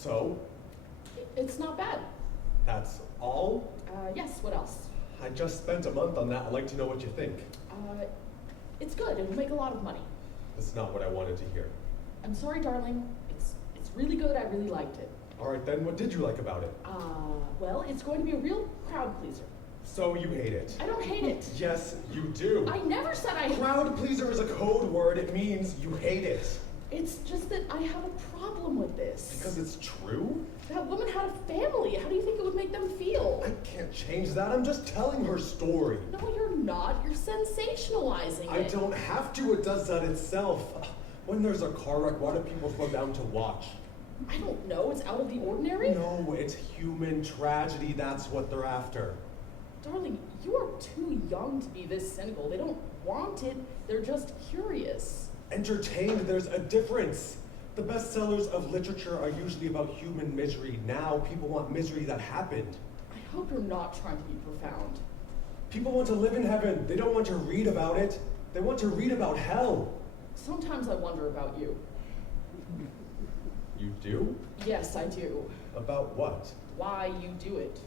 So? It's not bad. That's all? Yes, what else? I just spent a month on that. I'd like to know what you think. It's good. It will make a lot of money. That's not what I wanted to hear. I'm sorry, darling. It's really good. I really liked it. All right, then what did you like about it? Well, it's going to be a real crowd pleaser. So you hate it? I don't hate it. Yes, you do. I never said I... Crowd pleaser is a code word. It means you hate it. It's just that I have a problem with this. Because it's true? That woman had a family. How do you think it would make them feel? I can't change that. I'm just telling her story. No, you're not. You're sensationalizing it. I don't have to. It does that itself. When there's a car wreck, why do people slow down to watch? I don't know. It's out of the ordinary? No, it's human tragedy. That's what they're after. Darling, you are too young to be this cynical. They don't want it. They're just curious. Entertained, there's a difference. The bestsellers of literature are usually about human misery. Now people want misery that happened. I hope you're not trying to be profound. People want to live in heaven. They don't want to read about it. They want to read about hell. Sometimes I wonder about you. You do? Yes, I do. About what? Why you do it.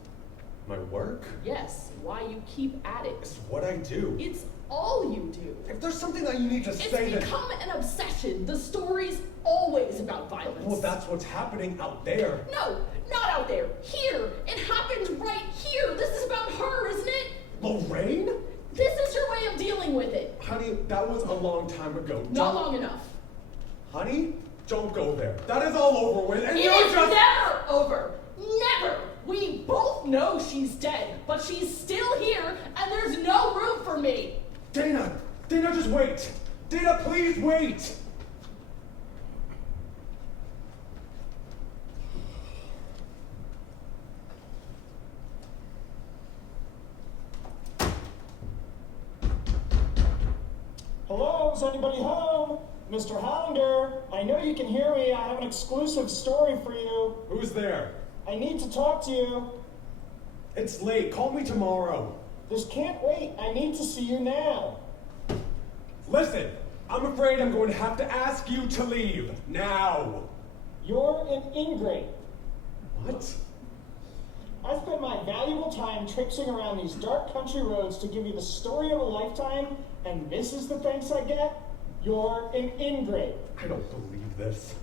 My work? Yes, why you keep at it. It's what I do. It's all you do. If there's something that you need to say, It's become an obsession. The story's always about violence. Well, that's what's happening out there. No, not out there. Here. It happened right here. This is about her, isn't it? Lorraine? This is your way of dealing with it. Honey, that was a long time ago. Not long enough. Honey, don't go there. That is all over with, and It you're is just... never over. Never. We both know she's dead, but she's still here, and there's no room for me. Dana, just wait. Dana, please wait. Hello, is anybody home? Mr. Hollander, I know you can hear me. I have an exclusive story for you. Who's there? I need to talk to you. It's late. Call me tomorrow. This can't wait. I need to see you now. Listen, I'm afraid I'm going to have to ask you to leave. Now. You're an ingrate. What? I spent my valuable time traipsing around these dark country roads to give you the story of a lifetime, and this is the thanks I get? You're an ingrate. I don't believe this.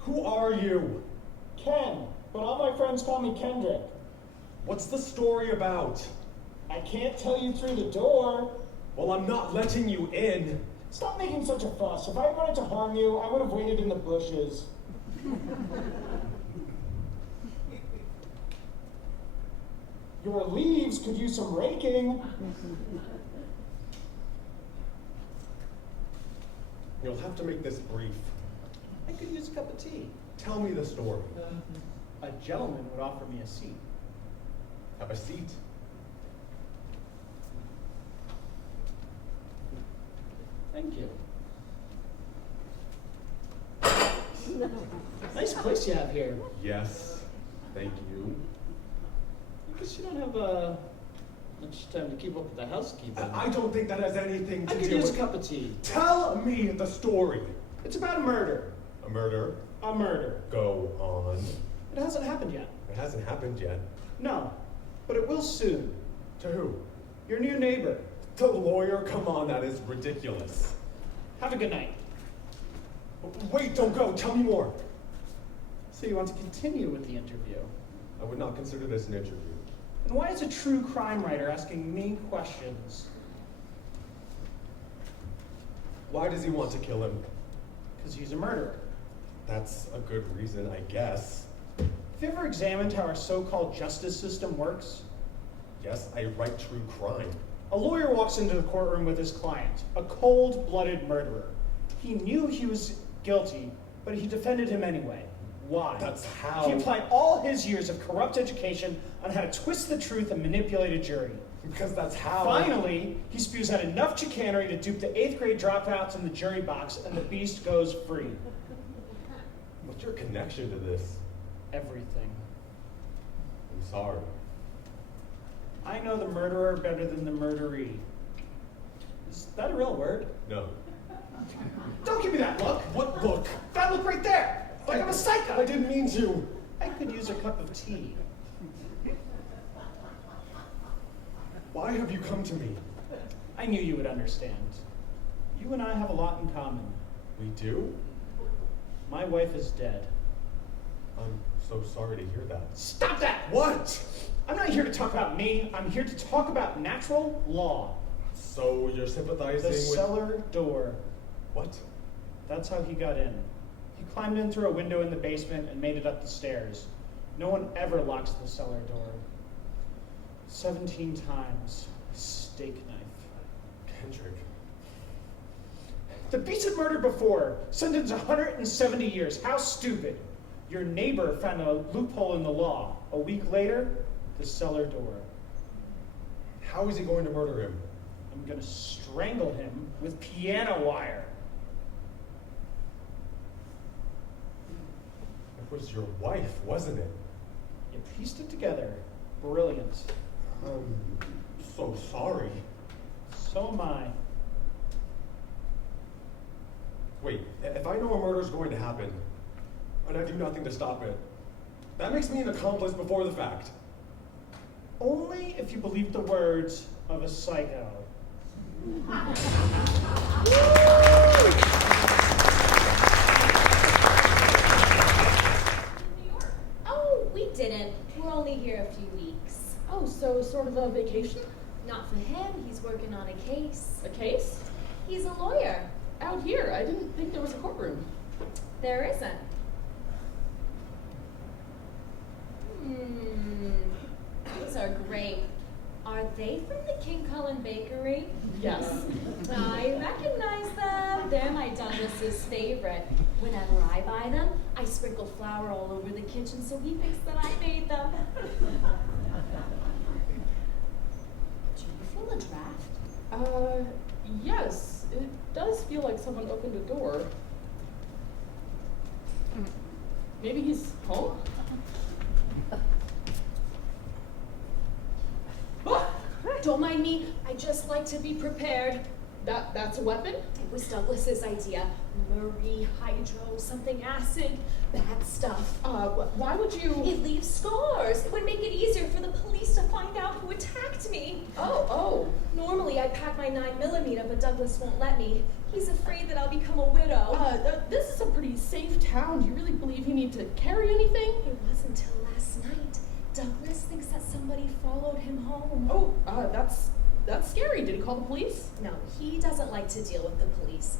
Who are you? Ken, but all my friends call me Kendrick. What's the story about? I can't tell you through the door. Well, I'm not letting you in. Stop making such a fuss. If I wanted to harm you, I would have waited in the bushes. Your leaves could use some raking. You'll have to make this brief. I could use a cup of tea. Tell me the story. A gentleman would offer me a seat. Have a seat. Thank you. Nice place you have here. Yes, thank you. I guess you don't have much time to keep up with the housekeeping. I don't think that has anything I to could do use with... a cup of tea. Tell me the story. It's about a murder. A murder? A murder. Go on. It hasn't happened yet. It hasn't happened yet. No, but it will soon. To who? Your new neighbor. The lawyer? Come on, that is ridiculous. Have a good night. Wait, don't go. Tell me more. So you want to continue with the interview? I would not consider this an interview. And why is a true crime writer asking me questions? Why does he want to kill him? Because he's a murderer. That's a good reason, I guess. Have you ever examined how our so-called justice system works? Yes, I write true crime. A lawyer walks into the courtroom with his client, a cold-blooded murderer. He knew he was guilty, but he defended him anyway. Why? That's how... He applied all his years of corrupt education on how to twist the truth and manipulate a jury. Because that's how... Finally, he spews out enough chicanery to dupe the 8th grade dropouts in the jury box, and the beast goes free. What's your connection to this? Everything. I'm sorry. I know the murderer better than the murderee. Is that a real word? No. Don't give me that look. What look? That look right there. Like I'm a psycho. I didn't mean to. I could use a cup of tea. Why have you come to me? I knew you would understand. You and I have a lot in common. We do? My wife is dead. I'm so sorry to hear that. Stop that! What? I'm not here to talk about me. I'm here to talk about natural law. So you're sympathizing The with... cellar door. What? That's how he got in. He climbed in through a window in the basement and made it up the stairs. No one ever locks the cellar door. 17 times. Steak knife. Kendrick. The beast had murdered before. Sentenced 170 years. How stupid. Your neighbor found a loophole in the law. A week later, the cellar door. How is he going to murder him? I'm gonna strangle him with piano wire. It was your wife, wasn't it? You pieced it together. Brilliant. I'm so sorry. So am I. Wait, if I know a murder is going to happen, and I do nothing to stop it, that makes me an accomplice before the fact. Only if you believe the words of a psycho. Oh, we didn't. We're only here a few weeks. Oh, so sort of a vacation? Not for him. He's working on a case. A case? He's a lawyer. Out here, I didn't think there was a courtroom. There isn't. These are great. Are they from the King Cullen Bakery? Yes. I recognize them. They're my Douglas's favorite. Whenever I buy them, I sprinkle flour all over the kitchen so he thinks that I made them. Do you feel a draft? Yes. It does feel like someone opened a door. Maybe he's home? Don't mind me. I just like to be prepared. That's a weapon? It was Douglas's idea. Murray, hydro, something acid, bad stuff. Why would you? It leaves scars. It would make it easier for the police to find out who attacked me. Oh. Normally I'd pack my 9mm, but Douglas won't let me. He's afraid that I'll become a widow. This is a pretty safe town. Do you really believe you need to carry anything? It wasn't until last night. Douglas thinks that somebody followed him home. Oh, that's scary. Did he call the police? No, he doesn't like to deal with the police.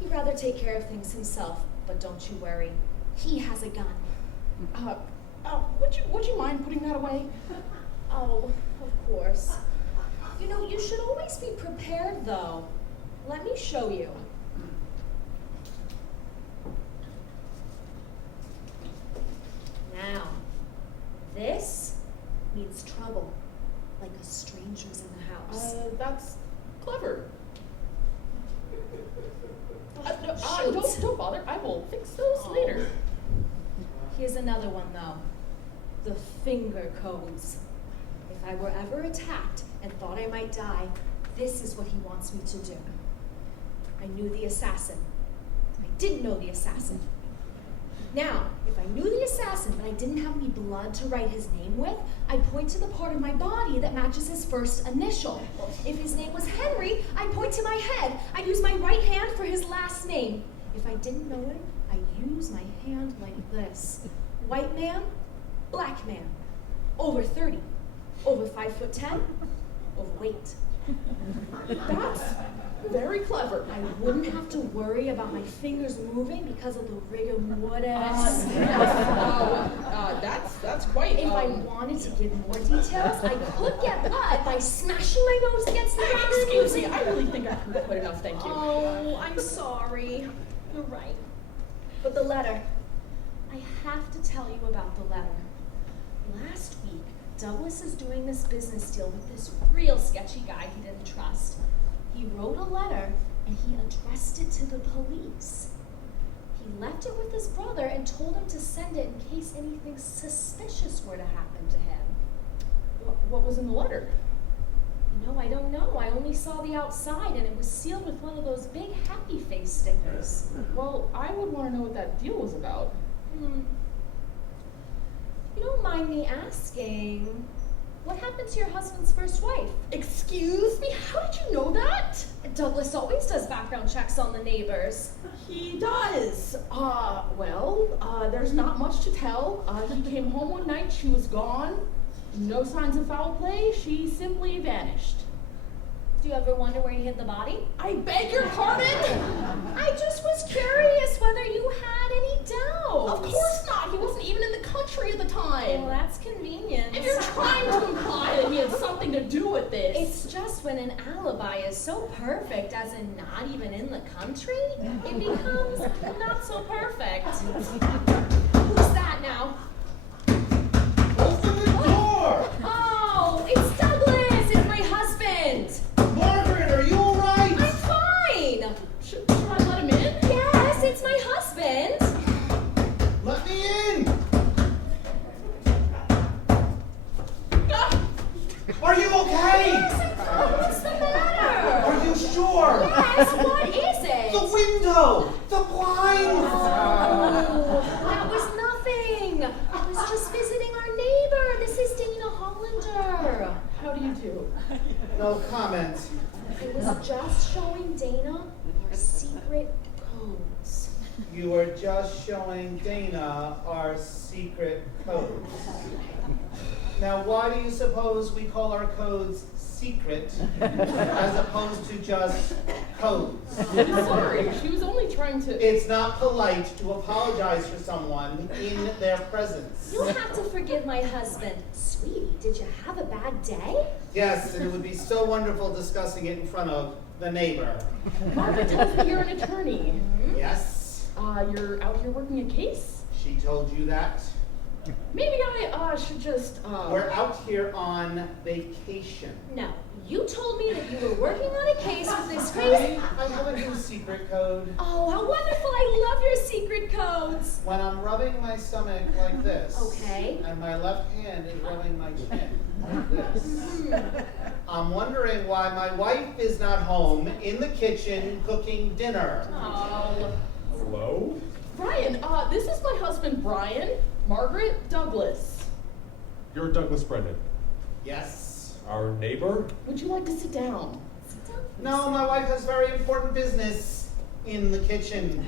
He'd rather take care of things himself, but don't you worry. He has a gun. Would you mind putting that away? Oh, of course. You know, you should always be prepared, though. Let me show you. Now, this means trouble, like a stranger's in the house. That's clever. Shoot. Don't bother. I will fix those later. Here's another one, though. The finger codes. If I were ever attacked and thought I might die, this is what he wants me to do. I knew the assassin. I didn't know the assassin. Now, if I knew the assassin, but I didn't have any blood to write his name with, I'd point to the part of my body that matches his first initial. If his name was Henry, I'd point to my head. I'd use my right hand for his last name. If I didn't know it, I'd use my hand like this. White man, black man, over 30, over 5'10", overweight. That's very clever. I wouldn't have to worry about my fingers moving because of the rigor mortis. That's quite. If I wanted to give more details, I could get blood by smashing my nose against the iron. Excuse me, I really think I've heard quite enough, thank you. Oh, I'm sorry. You're right. But the letter. I have to tell you about the letter. Last week, Douglas is doing this business deal with this real sketchy guy he didn't trust. He wrote a letter and he addressed it to the police. He left it with his brother and told him to send it in case anything suspicious were to happen to him. What was in the letter? No, I don't know. I only saw the outside, and it was sealed with one of those big happy face stickers. Well, I would want to know what that deal was about. You don't mind me asking, what happened to your husband's first wife? Excuse me? How did you know that? Douglas always does background checks on the neighbors. He does. There's not much to tell. He came home one night, she was gone. No signs of foul play, she simply vanished. Do you ever wonder where he hid the body? I beg your pardon? I just was curious whether you had any doubts. Of course not. He wasn't even in the country at the time. Well, that's convenient. If you're trying to imply that he had something to do with this. It's just when an alibi is so perfect, as in not even in the country, it becomes not so perfect. Who's that now? Open the door! Oh, it's Douglas! It's my husband! Margaret, are you alright? I'm fine! Should I let him in? Yes, it's my husband! Let me in! Are you okay? Yes, what's the matter? Are you sure? Yes, what is it? The window! The blinds! Oh, that was nothing. I was just visiting our neighbor. This is Dana Hollander. How do you do? No comment. I was just showing Dana our secret codes. You were just showing Dana our secret codes. Now, why do you suppose we call our codes secret as opposed to just codes? I'm sorry, she was only trying to... It's not polite to apologize for someone in their presence. You'll have to forgive my husband. Sweetie, did you have a bad day? Yes, and it would be so wonderful discussing it in front of the neighbor. Margaret tells me you're an attorney. Yes? You're out here working a case? She told you that? Maybe I should just, We're out here on vacation. No, you told me that you were working on a case with this crazy... I have a new secret code. Oh, how wonderful. I love your secret codes. When I'm rubbing my stomach like this, Okay. and my left hand is rubbing my chin like this, I'm wondering why my wife is not home in the kitchen cooking dinner. Oh. Hello? Brian, this is my husband, Brian. Margaret, Douglas. You're Douglas Brennan, Yes? our neighbor? Would you like to sit down? Sit down, please. No, my wife has very important business in the kitchen.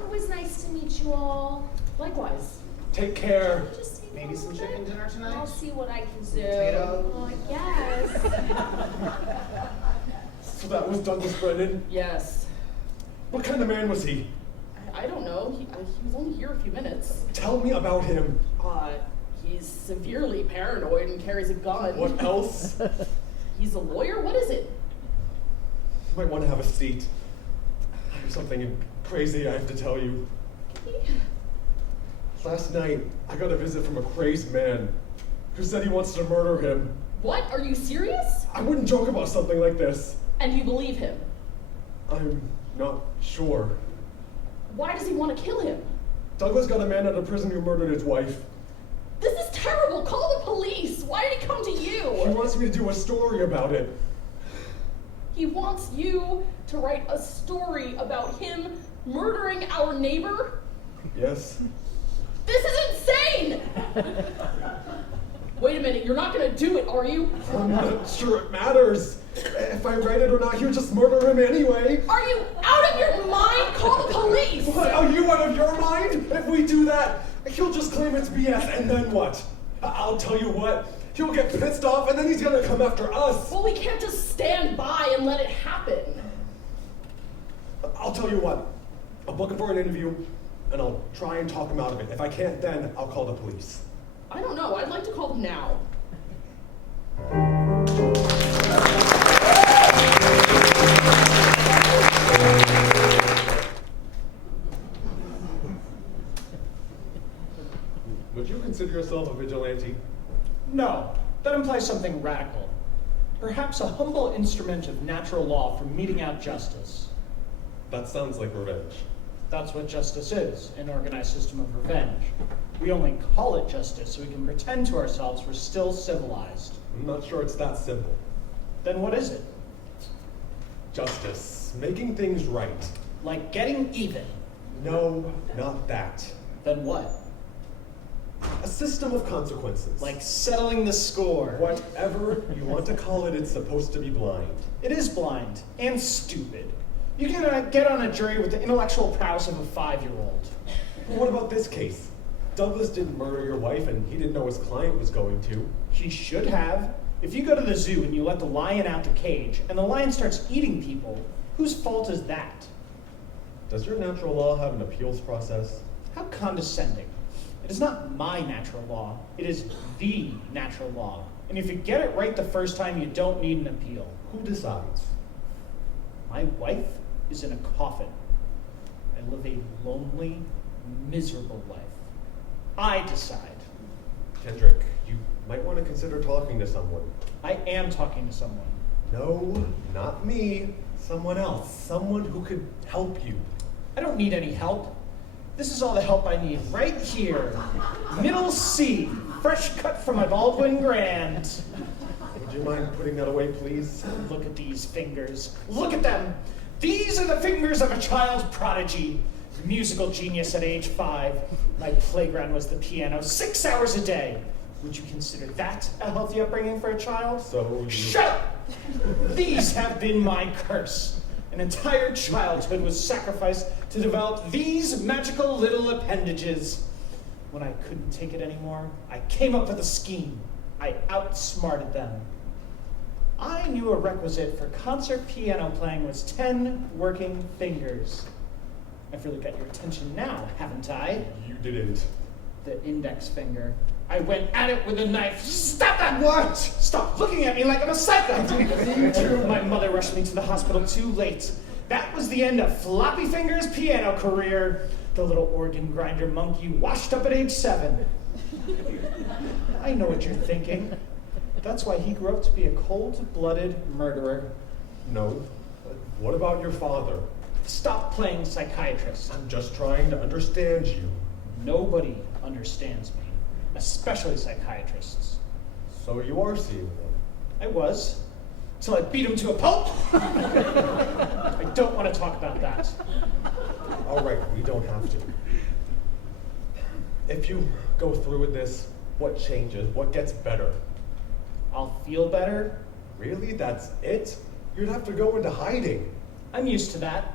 It was nice to meet you all. Likewise. Take care. Just take Maybe a some little chicken bit. dinner tonight? I'll see what I can do. Potato? Oh, yes. So that was Douglas Brennan? Yes. What kind of man was he? I don't know. He was only here a few minutes. Tell me about him. He's severely paranoid and carries a gun. What else? He's a lawyer? What is it? You might want to have a seat. I have something crazy I have to tell you. Last night, I got a visit from a crazed man who said he wants to murder him. What? Are you serious? I wouldn't joke about something like this. And you believe him? I'm not sure. Why does he want to kill him? Douglas got a man out of prison who murdered his wife. This is terrible. Call the police. Why did he come to He you? wants me to do a story about it. He wants you to write a story about him murdering our neighbor? Yes? This is insane! Wait a minute, you're not gonna do it, are you? I'm not sure it matters. If I write it or not, he'll just murder him anyway. Are you out of your mind? Call the police! What, are you out of your mind? If we do that, he'll just claim it's BS, and then what? I'll tell you what, he'll get pissed off, and then he's gonna come after us. Well, we can't just stand by and let it happen. I'll tell you what, I'm looking for an interview, and I'll try and talk him out of it. If I can't, then I'll call the police. I don't know, I'd like to call them now. Would you consider yourself a vigilante? No, that implies something radical. Perhaps a humble instrument of natural law for meting out justice. That sounds like revenge. That's what justice is, an organized system of revenge. We only call it justice so we can pretend to ourselves we're still civilized. I'm not sure it's that simple. Then what is it? Justice. Making things right. Like getting even. No, not that. Then what? A system of consequences. Like settling the score. Whatever you want to call it, it's supposed to be blind. It is blind and stupid. You can get on a jury with the intellectual prowess of a 5-year-old. But what about this case? Douglas didn't murder your wife and he didn't know his client was going to. He should have. If you go to the zoo and you let the lion out the cage and the lion starts eating people, whose fault is that? Does your natural law have an appeals process? How condescending. It is not my natural law. It is the natural law. And if you get it right the first time, you don't need an appeal. Who decides? My wife is in a coffin. I live a lonely, miserable life. I decide. Kendrick, you might want to consider talking to someone. I am talking to someone. No, not me. Someone else. Someone who could help you. I don't need any help. This is all the help I need right here. Middle C, fresh cut from my Baldwin Grand. Would you mind putting that away, please? Look at these fingers. Look at them. These are the fingers of a child prodigy. Musical genius at age 5. My playground was the piano 6 hours a day. Would you consider that a healthy upbringing for a child? So you... Shut up! These have been my curse. An entire childhood was sacrificed to develop these magical little appendages. When I couldn't take it anymore, I came up with a scheme. I outsmarted them. I knew a requisite for concert piano playing was 10 working fingers. I've really got your attention now, haven't I? You didn't. The index finger. I went at it with a knife. Stop that! What? Stop looking at me like I'm a psycho! My mother rushed me to the hospital too late. That was the end of Floppy Finger's piano career. The little organ grinder monkey washed up at age 7. I know what you're thinking. That's why he grew up to be a cold-blooded murderer. No. What about your father? Stop playing psychiatrist. I'm just trying to understand you. Nobody understands me, especially psychiatrists. So you are seeing them. I was, till I beat him to a pulp. I don't want to talk about that. All right, we don't have to. If you go through with this, what changes? What gets better? I'll feel better. Really? That's it? You'd have to go into hiding. I'm used to that.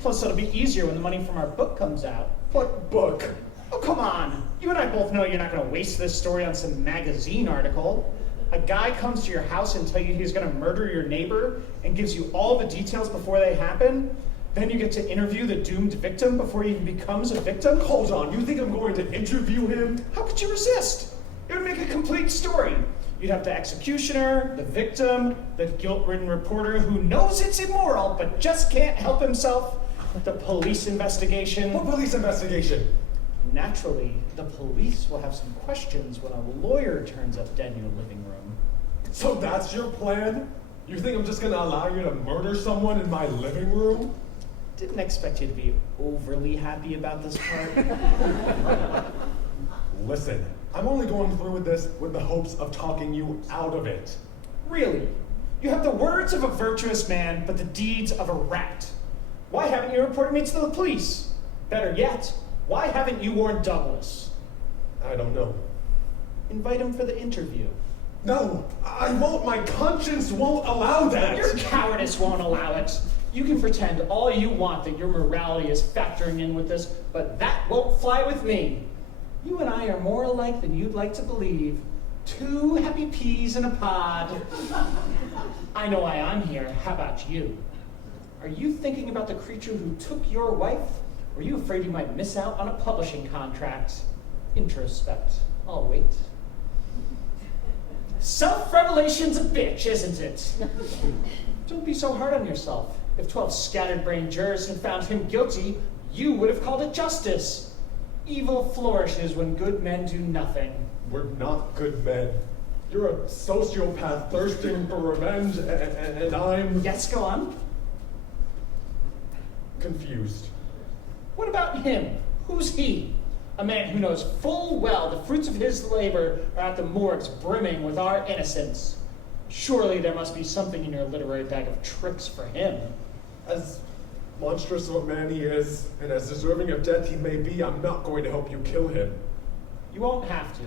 Plus, it'll be easier when the money from our book comes out. What book? Oh, come on. You and I both know you're not going to waste this story on some magazine article. A guy comes to your house and tells you he's going to murder your neighbor and gives you all the details before they happen. Then you get to interview the doomed victim before he even becomes a victim. Hold on, you think I'm going to interview him? How could you resist? It would make a complete story. You'd have the executioner, the victim, the guilt-ridden reporter who knows it's immoral but just can't help himself, the police investigation. What police investigation? Naturally, the police will have some questions when a lawyer turns up dead in your living room. So that's your plan? You think I'm just gonna allow you to murder someone in my living room? Didn't expect you to be overly happy about this part. Listen, I'm only going through with this with the hopes of talking you out of it. Really? You have the words of a virtuous man, but the deeds of a rat. Why haven't you reported me to the police? Better yet, why haven't you warned Douglas? I don't know. Invite him for the interview. No, I won't. My conscience won't allow that. Your cowardice won't allow it. You can pretend all you want that your morality is factoring in with this, but that won't fly with me. You and I are more alike than you'd like to believe. 2 happy peas in a pod. I know why I'm here. How about you? Are you thinking about the creature who took your wife? Or are you afraid you might miss out on a publishing contract? Introspect. I'll wait. Self-revelation's a bitch, isn't it? Don't be so hard on yourself. If 12 scattered-brained jurors had found him guilty, you would have called it justice. Evil flourishes when good men do nothing. We're not good men. You're a sociopath thirsting for revenge, and I'm... Yes, go on. confused. What about him? Who's he? A man who knows full well the fruits of his labor are at the morgues brimming with our innocence. Surely there must be something in your literary bag of tricks for him. As monstrous of a man he is, and as deserving of death he may be, I'm not going to help you kill him. You won't have to.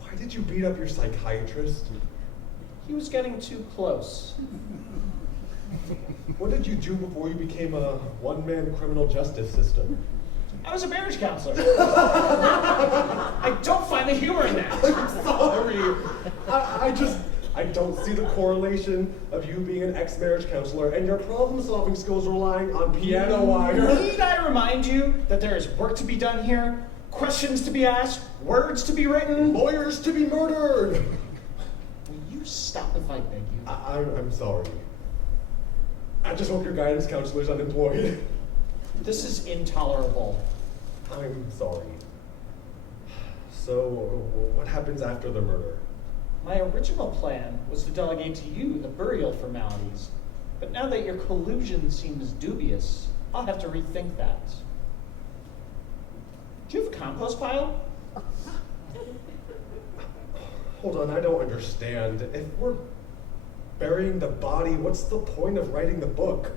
Why did you beat up your psychiatrist? He was getting too close. What did you do before you became a one-man criminal justice system? I was a marriage counselor. I don't find the humor in that. I'm sorry. I don't see the correlation of you being an ex-marriage counselor and your problem-solving skills relying on piano wire. Need I remind you that there is work to be done here, questions to be asked, words to be written? Lawyers to be murdered. Will you stop if I beg you? I'm sorry. I just hope your guidance counselor's unemployed. This is intolerable. I'm sorry. So, what happens after the murder? My original plan was to delegate to you the burial formalities, but now that your collusion seems dubious, I'll have to rethink that. Do you have a compost pile? Hold on, I don't understand. If we're burying the body, what's the point of writing the book?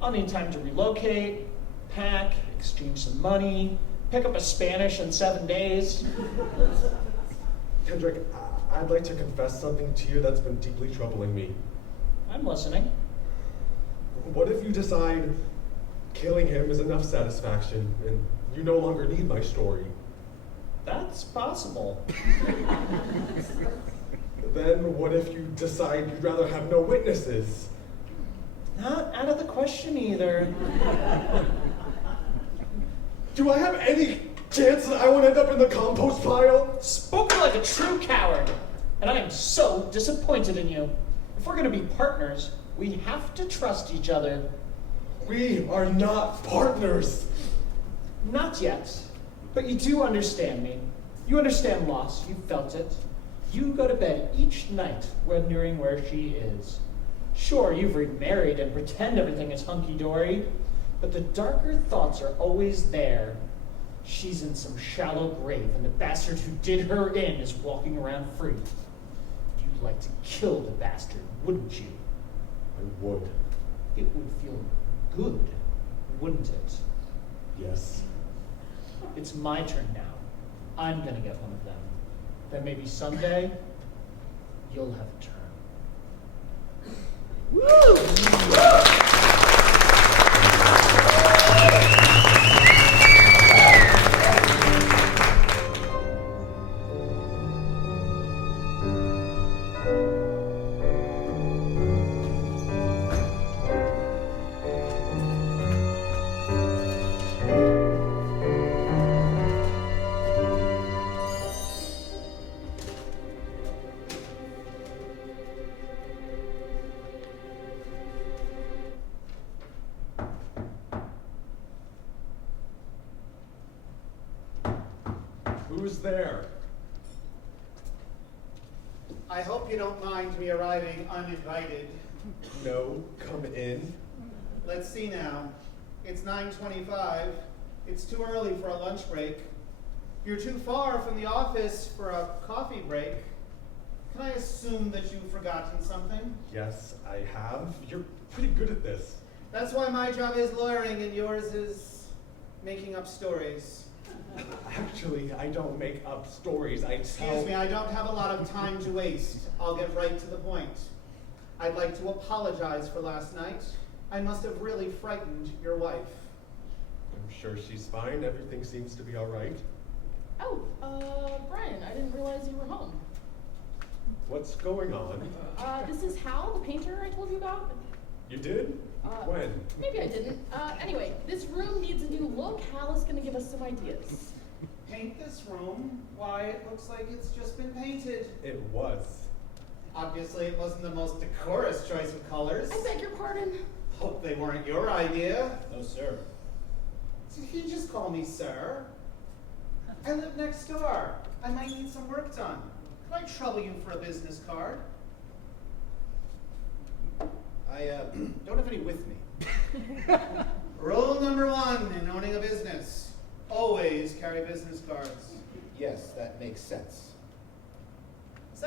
I'll need time to relocate, pack, exchange some money, pick up a Spanish in 7 days. Kendrick, I'd like to confess something to you that's been deeply troubling me. I'm listening. What if you decide killing him is enough satisfaction and you no longer need my story? That's possible. Then what if you decide you'd rather have no witnesses? Not out of the question either. Do I have any chance that I won't end up in the compost pile? Spoken like a true coward, and I am so disappointed in you. If we're going to be partners, we have to trust each other. We are not partners. Not yet, but you do understand me. You understand loss, you felt it. You go to bed each night wondering where she is. Sure, you've remarried and pretend everything is hunky-dory, but the darker thoughts are always there. She's in some shallow grave, and the bastard who did her in is walking around free. You'd like to kill the bastard, wouldn't you? I would. It would feel good, wouldn't it? Yes. It's my turn now. I'm gonna get one of them. Then maybe someday, you'll have a turn. Who's there? I hope you don't mind me arriving uninvited. No, come in. Let's see now. It's 9:25. It's too early for a lunch break. You're too far from the office for a coffee break. Can I assume that you've forgotten something? Yes, I have. You're pretty good at this. That's why my job is lawyering and yours is making up stories. Actually, I don't make up stories. I tell... Excuse me, I don't have a lot of time to waste. I'll get right to the point. I'd like to apologize for last night. I must have really frightened your wife. I'm sure she's fine. Everything seems to be all right. Oh, Brian, I didn't realize you were home. What's going on? This is Hal, the painter I told you about. You did? When? Maybe I didn't. Anyway, this room needs a new look. Hal is gonna give us some ideas. Paint this room? Why, it looks like it's just been painted. It was. Obviously, it wasn't the most decorous choice of colors. I beg your pardon. Hope they weren't your idea. No, sir. Did he just call me sir? I live next door. I might need some work done. Could I trouble you for a business card? I don't have any with me. Rule number 1 in owning a business. Always carry business cards. Yes, that makes sense.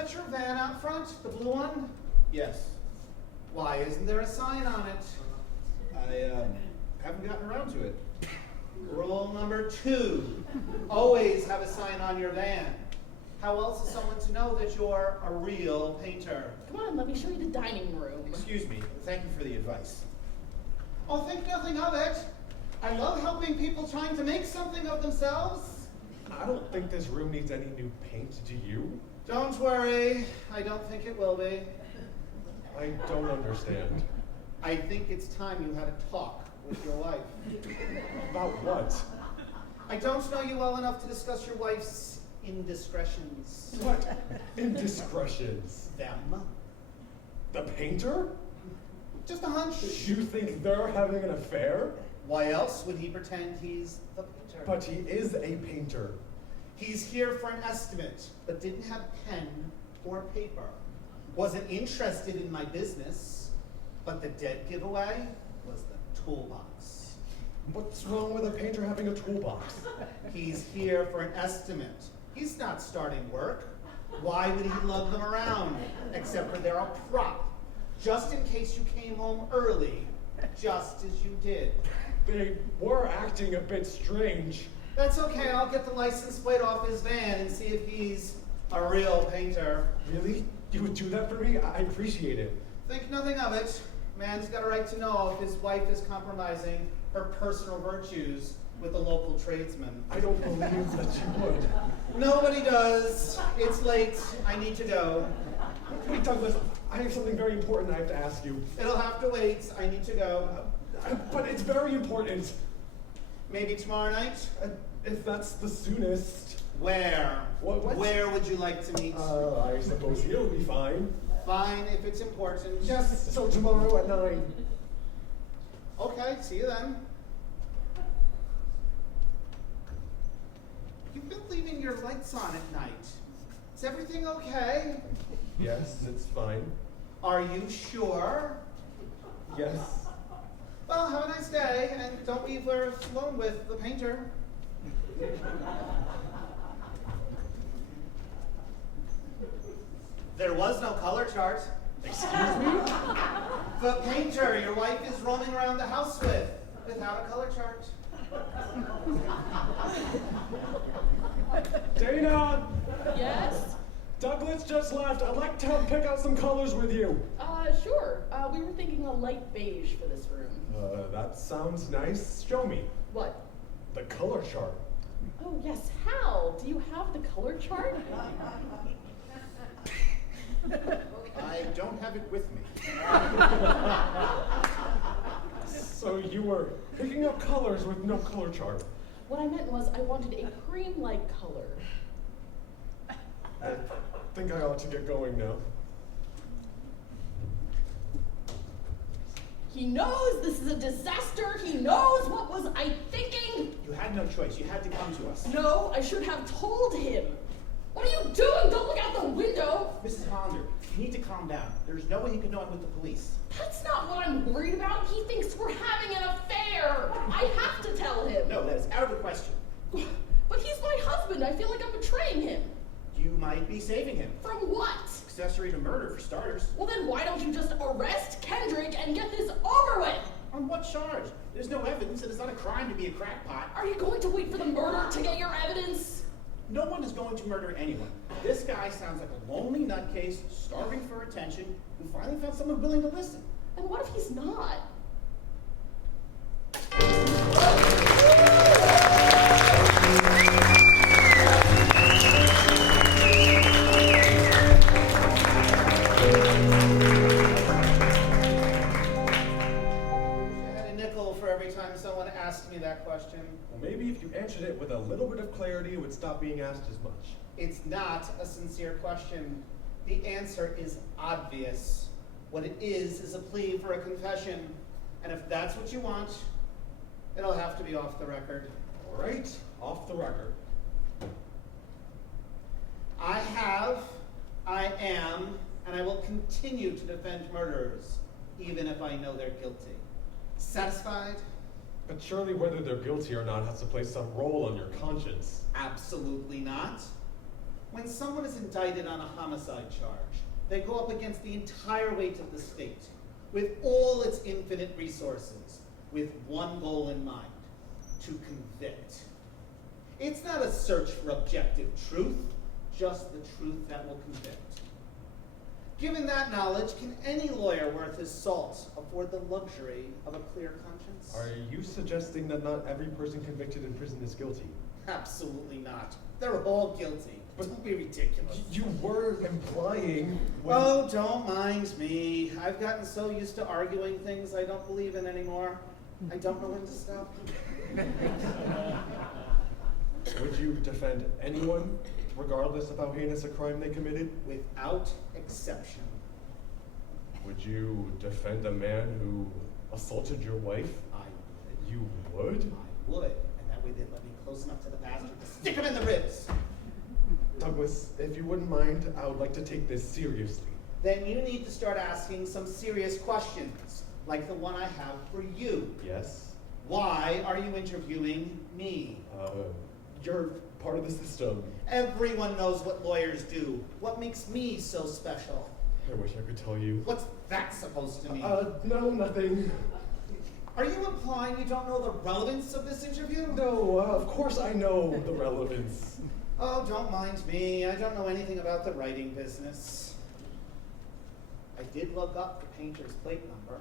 that your van out front, the blue one? Yes. Why isn't there a sign on it? I haven't gotten around to it. Rule number 2, always have a sign on your van. How else is someone to know that you're a real painter? Come on, let me show you the dining room. Excuse me. Thank you for the advice. Oh, think nothing of it. I love helping people trying to make something of themselves. I don't think this room needs any new paint, do you? Don't worry, I don't think it will be. I don't understand. I think it's time you had a talk with your wife. About what? I don't know you well enough to discuss your wife's indiscretions. What indiscretions? Them. The painter? Just a hunch. You think they're having an affair? Why else would he pretend he's the painter? But he is a painter. He's here for an estimate, but didn't have pen or paper. Wasn't interested in my business, but the dead giveaway was the toolbox. What's wrong with a painter having a toolbox? He's here for an estimate. He's not starting work. Why would he lug them around? Except for they're a prop. Just in case you came home early, just as you did. They were acting a bit strange. That's okay, I'll get the license plate off his van and see if he's a real painter. Really? You would do that for me? I appreciate it. Think nothing of it. Man's got a right to know if his wife is compromising her personal virtues with a local tradesman. I don't believe that you would. Nobody does. It's late. I need to go. Wait, Douglas, I have something very important I have to ask you. It'll have to wait. I need to go. But it's very important. Maybe tomorrow night? If that's the soonest. Where? What? Where would you like to meet? I suppose here would be fine. Fine, if it's important. Yes, so tomorrow at 9. Okay, see you then. You've been leaving your lights on at night. Is everything okay? Yes, it's fine. Are you sure? Yes. Well, have a nice day, and don't leave her alone with the painter. There was no color chart. Excuse me? The painter your wife is roaming around the house with, without a color chart. Dana! Yes? Douglas just left. I'd like to pick out some colors with you. Sure. We were thinking a light beige for this room. That sounds nice. Show me. What? The color chart. Oh, yes. Hal, do you have the color chart? I don't have it with me. So you were picking up colors with no color chart. What I meant was I wanted a cream-like color. I think I ought to get going now. He knows this is a disaster. He knows what was I thinking. You had no choice. You had to come to us. No, I should have told him. What are you doing? Don't look out the window. Mrs. Hollander, you need to calm down. There's no way he could know I'm with the police. That's not what I'm worried about. He thinks we're having an affair. I have to tell him. No, that is out of the question. But he's my husband. I feel like I'm betraying him. You might be saving him. From what? Accessory to murder, for starters. Well, then why don't you just arrest Kendrick and get this over with? On what charge? There's no evidence that it's not a crime to be a crackpot. Are you going to wait for the murder to get your evidence? No one is going to murder anyone. This guy sounds like a lonely nutcase, starving for attention, who finally found someone willing to listen. And what if he's not? Someone asked me that question. Well, maybe if you answered it with a little bit of clarity, it would stop being asked as much. It's not a sincere question. The answer is obvious. What it is a plea for a confession. And if that's what you want, it'll have to be off the record. All right, off the record. I have, I am, and I will continue to defend murderers, even if I know they're guilty. Satisfied? But surely whether they're guilty or not has to play some role on your conscience. Absolutely not. When someone is indicted on a homicide charge, they go up against the entire weight of the state, with all its infinite resources, with one goal in mind: to convict. It's not a search for objective truth, just the truth that will convict. Given that knowledge, can any lawyer worth his salt afford the luxury of a clear conscience? Are you suggesting that not every person convicted in prison is guilty? Absolutely not. They're all guilty. Don't be ridiculous. You were implying. Oh, don't mind me. I've gotten so used to arguing things I don't believe in anymore. I don't know when to stop. Would you defend anyone, regardless of how heinous a crime they committed? Without exception. Would you defend a man who assaulted your wife? I would. You would? I would. And that way they'd let me close enough to the bastard to stick him in the ribs. Douglas, if you wouldn't mind, I would like to take this seriously. Then you need to start asking some serious questions, like the one I have for you. Yes? Why are you interviewing me? You're part of the system. Everyone knows what lawyers do. What makes me so special? I wish I could tell you. What's that supposed to mean? No, nothing. Are you implying you don't know the relevance of this interview? No, of course I know the relevance. Oh, don't mind me. I don't know anything about the writing business. I did look up the painter's plate number.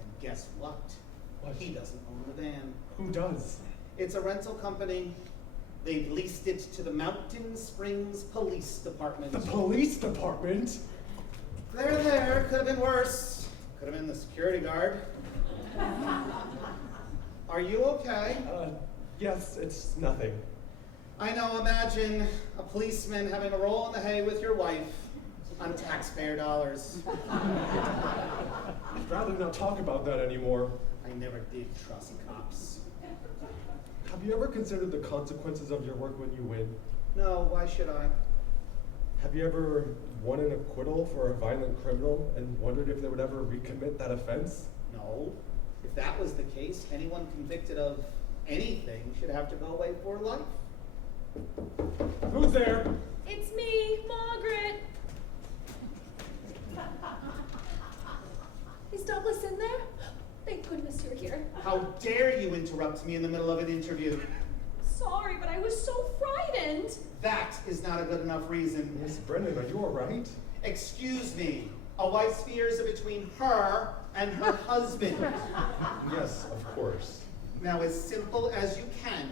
And guess what? What? He doesn't own the van. Who does? It's a rental company. They've leased it to the Mountain Springs Police Department. The police department? There. Could have been worse. Could have been the security guard. Are you okay? Yes, it's nothing. I know, imagine a policeman having a roll in the hay with your wife on taxpayer dollars. I'd rather not talk about that anymore. I never did trust cops. Have you ever considered the consequences of your work when you win? No, why should I? Have you ever won an acquittal for a violent criminal and wondered if they would ever recommit that offense? No. If that was the case, anyone convicted of anything should have to go away for life. Who's there? It's me, Margaret. Is Douglas in there? Thank goodness you're here. How dare you interrupt me in the middle of an interview? Sorry, but I was so frightened. That is not a good enough reason. Miss Brennan, are you all right? Excuse me. A wife's fears are between her and her husband. Yes, of course. Now, as simple as you can,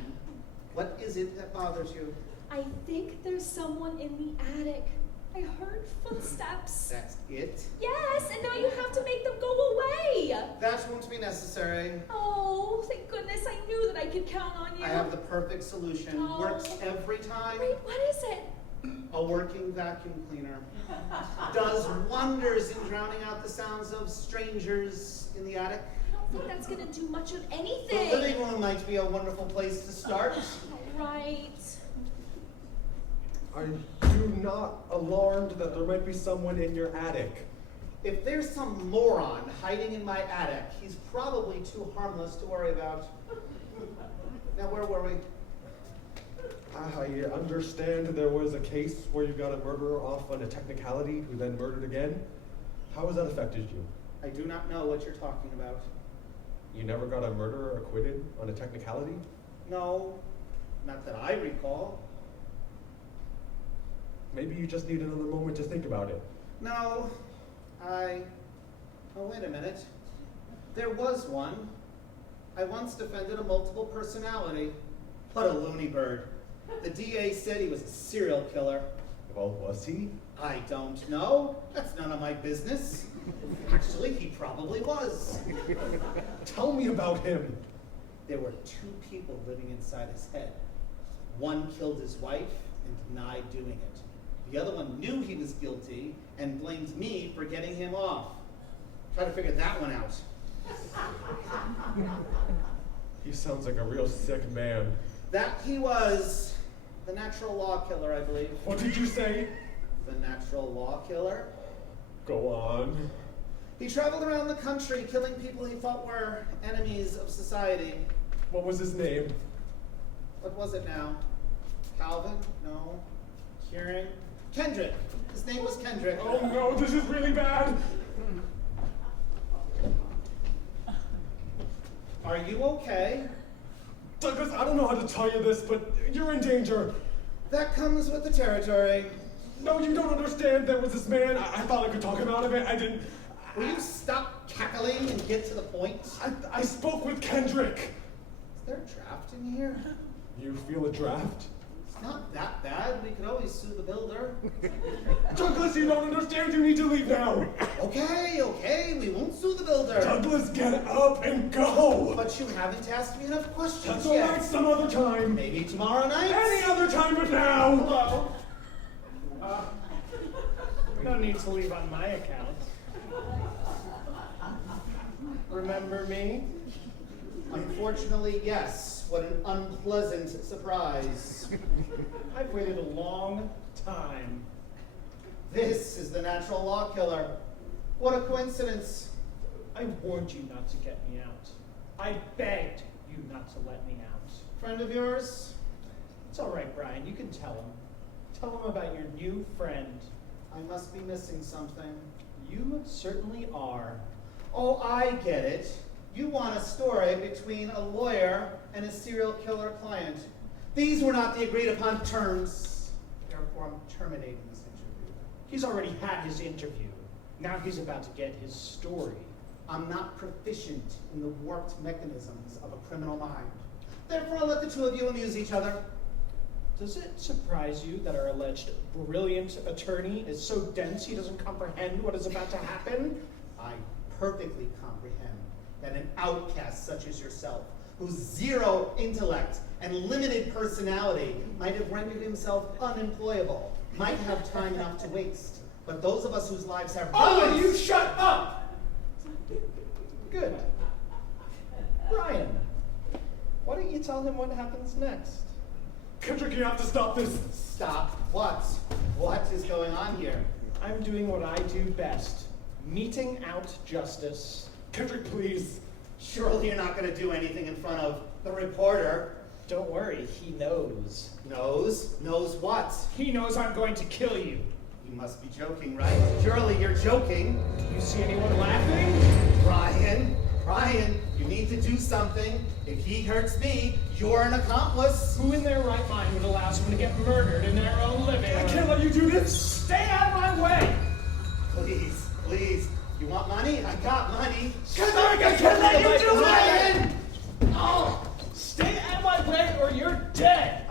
what is it that bothers you? I think there's someone in the attic. I heard footsteps. That's it? Yes, and now you have to make them go away. That won't be necessary. Oh, thank goodness. I knew that I could count on you. I have the perfect solution. Oh. Works every time. Wait, what is it? A working vacuum cleaner. Does wonders in drowning out the sounds of strangers in the attic. I don't think that's going to do much of The anything. living room might be a wonderful place to start. All right. Are you not alarmed that there might be someone in your attic? If there's some moron hiding in my attic, he's probably too harmless to worry about. Now, where were we? I understand there was a case where you got a murderer off on a technicality who then murdered again. How has that affected you? I do not know what you're talking about. You never got a murderer acquitted on a technicality? No, not that I recall. Maybe you just need another moment to think about it. No, oh, wait a minute. There was one. I once defended a multiple personality. What a loony bird. The DA said he was a serial killer. Well, was he? I don't know. That's none of my business. Actually, he probably was. Tell me about him. There were two people living inside his head. One killed his wife and denied doing it. The other one knew he was guilty and blamed me for getting him off. Try to figure that one out. He sounds like a real sick man. That he was. The natural law killer, I believe. What did you say? The natural law killer? Go on. He traveled around the country killing people he thought were enemies of society. What was his name? What was it now? Calvin? No. Hearing? Kendrick. His name was Kendrick. Oh no, this is really bad. Are you okay? Douglas, I don't know how to tell you this, but you're in danger. That comes with the territory. No, you don't understand. There was this man. I thought I could talk him out of it. I didn't. Will you stop cackling and get to the point? I spoke with Kendrick. Is there a draft in here? You feel a draft? It's not that bad. We could always sue the builder. Douglas, you don't understand. You need to leave now. Okay, we won't sue the builder. Douglas, get up and go. But you haven't asked me enough questions That's yet. all right, some other time. Maybe tomorrow night? Any other time but now. Hello? No need to leave on my account. Remember me? Unfortunately, yes. What an unpleasant surprise. I've waited a long time. This is the natural law killer. What a coincidence. I warned you not to get me out. I begged you not to let me out. Friend of yours? It's all right, Brian. You can tell him. Tell him about your new friend. I must be missing something. You certainly are. Oh, I get it. You want a story between a lawyer and a serial killer client. These were not the agreed upon terms. Therefore, I'm terminating this interview. He's already had his interview. Now he's about to get his story. I'm not proficient in the warped mechanisms of a criminal mind. Therefore, I'll let the two of you amuse each other. Does it surprise you that our alleged brilliant attorney is so dense he doesn't comprehend what is about to happen? I perfectly comprehend that an outcast such as yourself, whose zero intellect and limited personality might have rendered himself unemployable, might have time enough to waste. But those of us whose lives have Oh, you shut up! Good. Brian, why don't you tell him what happens next? Kendrick, you have to stop this. Stop what? What is going on here? I'm doing what I do best. Meting out justice. Kendrick, please. Surely you're not going to do anything in front of the reporter. Don't worry, he knows. Knows? Knows what? He knows I'm going to kill you. You must be joking, right? Surely you're joking. You see anyone laughing? Brian, you need to do something. If he hurts me, you're an accomplice. Who in their right mind would allow someone to get murdered in their own living? I can't let you do this. Stay out of my way! Please. You want money? I got money. Kendrick, I can't let you do Brian! Oh, stay out of my way or you're dead!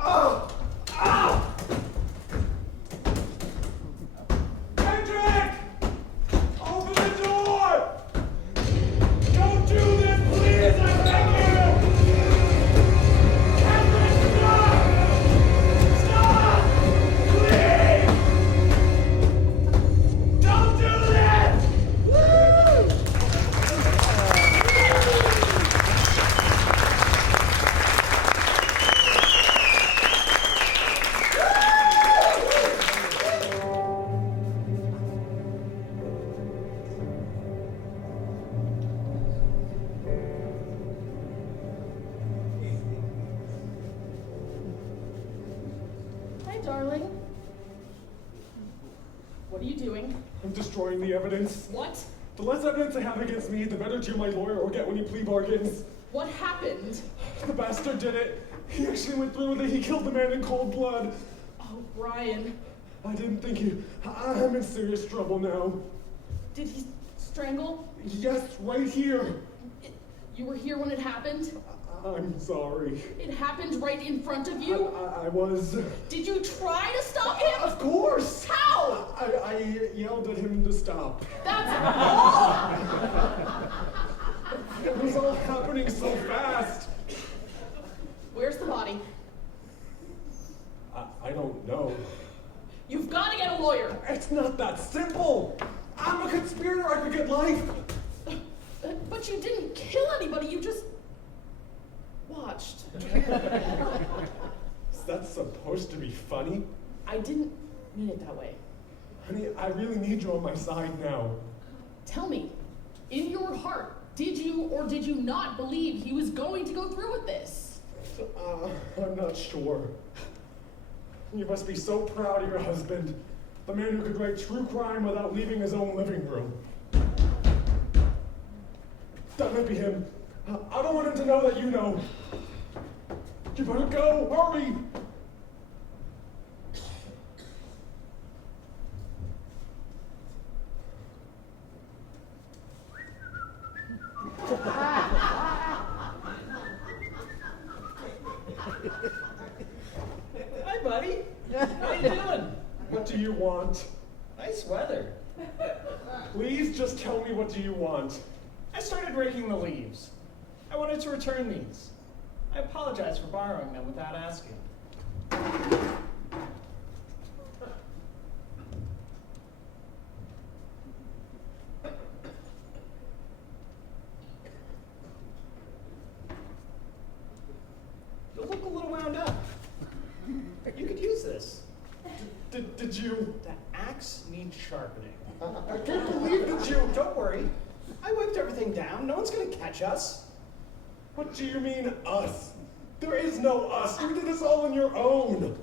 Kendrick! Open the door! Don't do this, please! I beg you! Kendrick, stop! Stop! Please! Don't do this! Hi, darling. What are you doing? I'm destroying the evidence. What? The less evidence I have against me, the better Jim, my lawyer, will get when he plea bargains. What happened? The bastard did it. He actually went through with it. He killed the man in cold blood. Oh, Brian. I didn't think he... I'm in serious trouble now. Did he strangle? Yes, right here. You were here when it happened? I'm sorry. It happened right in front of you? I was... Did you try to stop him? Of course! How? I yelled at him to stop. That's all? It was all happening so fast. Where's the body? I don't know. You've got to get a lawyer. It's not that simple. I'm a conspirator. I could get life. But you didn't kill anybody. You just watched. Is that supposed to be funny? I didn't mean it that way. Honey, I really need you on my side now. Tell me, in your heart, did you or did you not believe he was going to go through with this? I'm not sure. You must be so proud of your husband, the man who could write true crime without leaving his own living room. That might be him. I don't want him to know that you know. You better go, hurry! Hi, buddy. How you doing? What do you want? Nice weather. Please just tell me, what do you want? I started raking the leaves. I wanted to return these. I apologize for borrowing them without asking. You look a little wound up. You could use this. Did you? The axe needs sharpening. I can't believe that you. Don't worry. I wiped everything down. No one's gonna catch us. What do you mean, us? There is no us. You did this all on your own.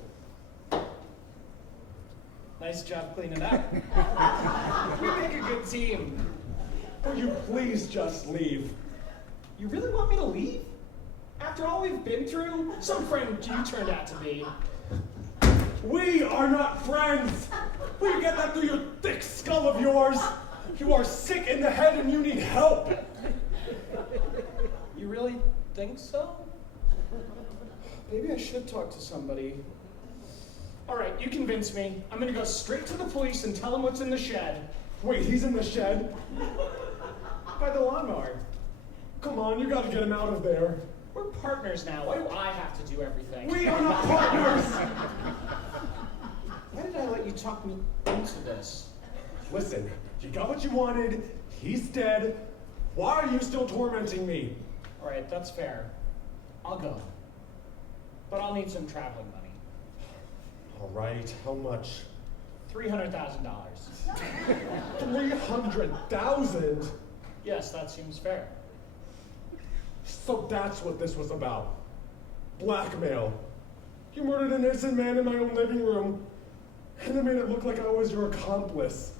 Nice job cleaning up. We make a good team. Will you please just leave? You really want me to leave? After all we've been through? Some friend you turned out to be. We are not friends. Will you get that through your thick skull of yours? You are sick in the head and you need help. You really think so? Maybe I should talk to somebody. All right, you convinced me. I'm gonna go straight to the police and tell them what's in the shed. Wait, he's in the shed? By the lawnmower. Come on, you gotta get him out of there. We're partners now. Why do I have to do everything? We are not partners! Why did I let you talk me into this? Listen, you got what you wanted. He's dead. Why are you still tormenting me? All right, that's fair. I'll go. But I'll need some traveling money. All right, how much? $300,000. 300,000? Yes, that seems fair. So that's what this was about. Blackmail. You murdered an innocent man in my own living room, and then made it look like I was your accomplice.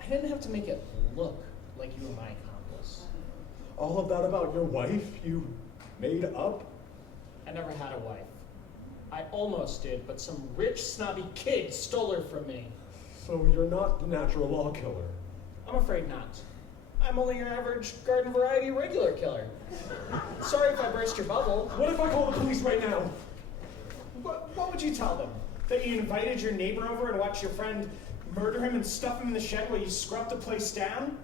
I didn't have to make it look like you were my accomplice. All of that about your wife you made up? I never had a wife. I almost did, but some rich, snobby kid stole her from me. So you're not the natural law killer. I'm afraid not. I'm only your average garden variety regular killer. Sorry if I burst your bubble. What if I call the police right now? What would you tell them? That you invited your neighbor over and watched your friend murder him and stuff him in the shed while you scrubbed the place down?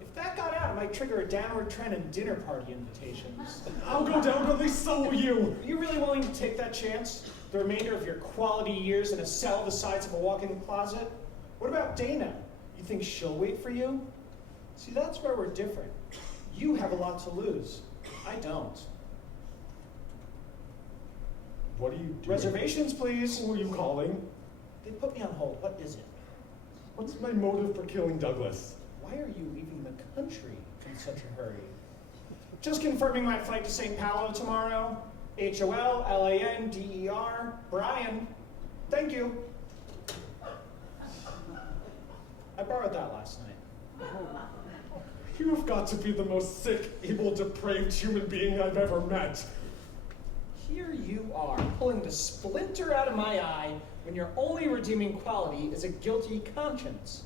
If that got out, it might trigger a downward trend in dinner party invitations. I'll go down, but at least so will you. Are you really willing to take that chance? The remainder of your quality years in a cell the size of a walk-in closet? What about Dana? You think she'll wait for you? See, that's where we're different. You have a lot to lose. I don't. What are you doing? Reservations, please. Who are you calling? They put me on hold. What is it? What's my motive for killing Douglas? Why are you leaving the country in such a hurry? Just confirming my flight to St. Paulo tomorrow. HOLLANDER, Brian. Thank you. I borrowed that last night. You have got to be the most sick, evil, depraved human being I've ever met. Here you are, pulling the splinter out of my eye when your only redeeming quality is a guilty conscience.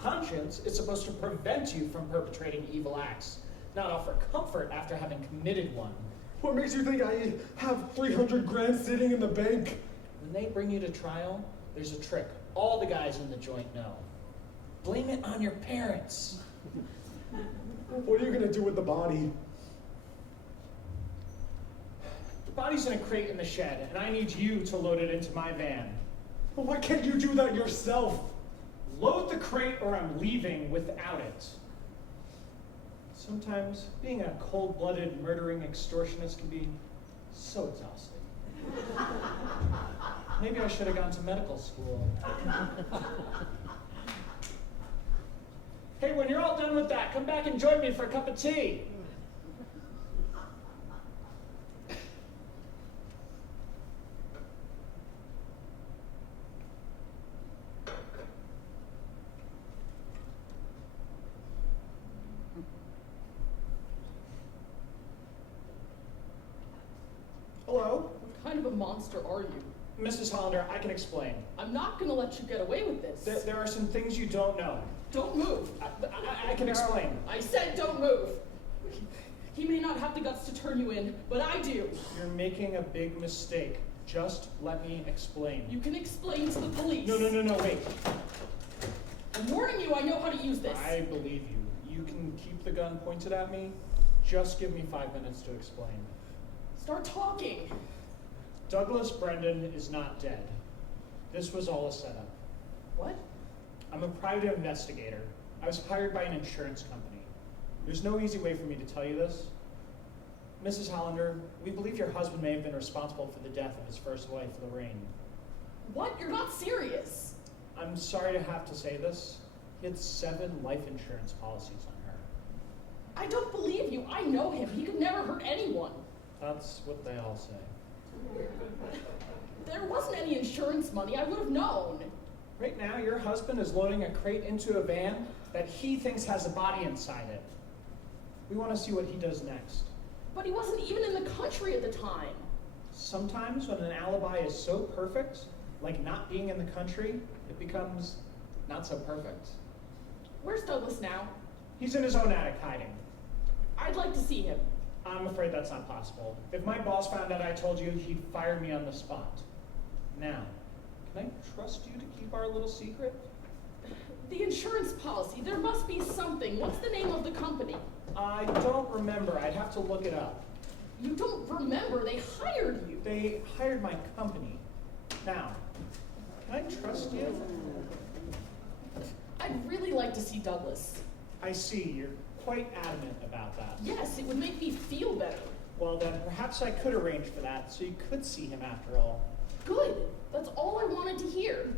Conscience is supposed to prevent you from perpetrating evil acts, not offer comfort after having committed one. What makes you think I have 300 grand sitting in the bank? When they bring you to trial, there's a trick all the guys in the joint know. Blame it on your parents. What are you gonna do with the body? The body's in a crate in the shed, and I need you to load it into my van. Well, why can't you do that yourself? Load the crate or I'm leaving without it. Sometimes being a cold-blooded, murdering extortionist can be so exhausting. Maybe I should have gone to medical school. Hey, when you're all done with that, come back and join me for a cup of tea. monster are you? Mrs. Hollander, I can explain. I'm not gonna let you get away with this. There are some things you don't know. Don't move. I can explain. I said don't move. He may not have the guts to turn you in, but I do. You're making a big mistake. Just let me explain. You can explain to the police. No, wait. I'm warning you, I know how to use this. I believe you. You can keep the gun pointed at me. Just give me 5 minutes to explain. Start talking. Douglas Brendan is not dead. This was all a setup. What? I'm a private investigator. I was hired by an insurance company. There's no easy way for me to tell you this. Mrs. Hollander, we believe your husband may have been responsible for the death of his first wife, Lorraine. What? You're not serious. I'm sorry to have to say this. He had 7 life insurance policies on her. I don't believe you. I know him. He could never hurt anyone. That's what they all say. There wasn't any insurance money. I would have known. Right now, your husband is loading a crate into a van that he thinks has a body inside it. We want to see what he does next. But he wasn't even in the country at the time. Sometimes when an alibi is so perfect, like not being in the country, it becomes not so perfect. Where's Douglas now? He's in his own attic hiding. I'd like to see him. I'm afraid that's not possible. If my boss found out I told you, he'd fire me on the spot. Now, can I trust you to keep our little secret? The insurance policy. There must be something. What's the name of the company? I don't remember. I'd have to look it up. You don't remember. They hired you. They hired my company. Now, can I trust you? I'd really like to see Douglas. I see. You're quite adamant about that. Yes, it would make me feel better. Well, then perhaps I could arrange for that so you could see him after all. Good. That's all I wanted to hear.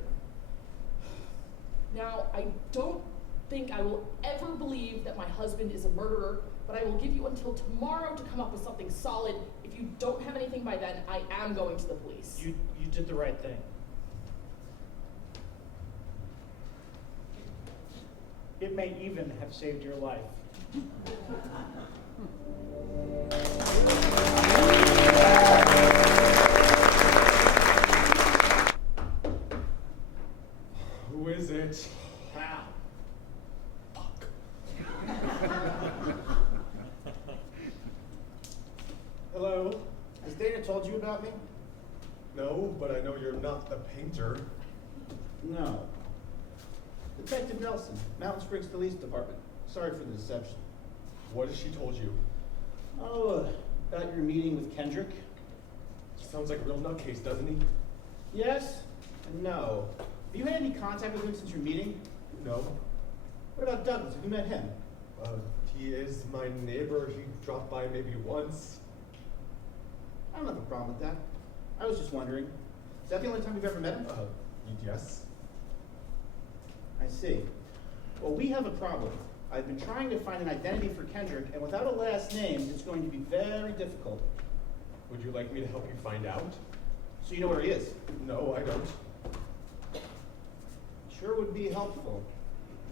Now, I don't think I will ever believe that my husband is a murderer, but I will give you until tomorrow to come up with something solid. If you don't have anything by then, I am going to the police. You did the right thing. It may even have saved your life. Who is it? How? Fuck. Hello? Has Dana told you about me? No, but I know you're not the painter. No. Detective Nelson, Mountain Springs Police Department. Sorry for the deception. What has she told you? Oh, about your meeting with Kendrick? Sounds like a real nutcase, doesn't he? Yes and no. Have you had any contact with him since your meeting? No. What about Douglas? Have you met him? He is my neighbor. He dropped by maybe once. I don't have a problem with that. I was just wondering. Is that the only time you've ever met him? Yes. I see. Well, we have a problem. I've been trying to find an identity for Kendrick, and without a last name, it's going to be very difficult. Would you like me to help you find out? So you know where he is? No, I don't. Sure would be helpful.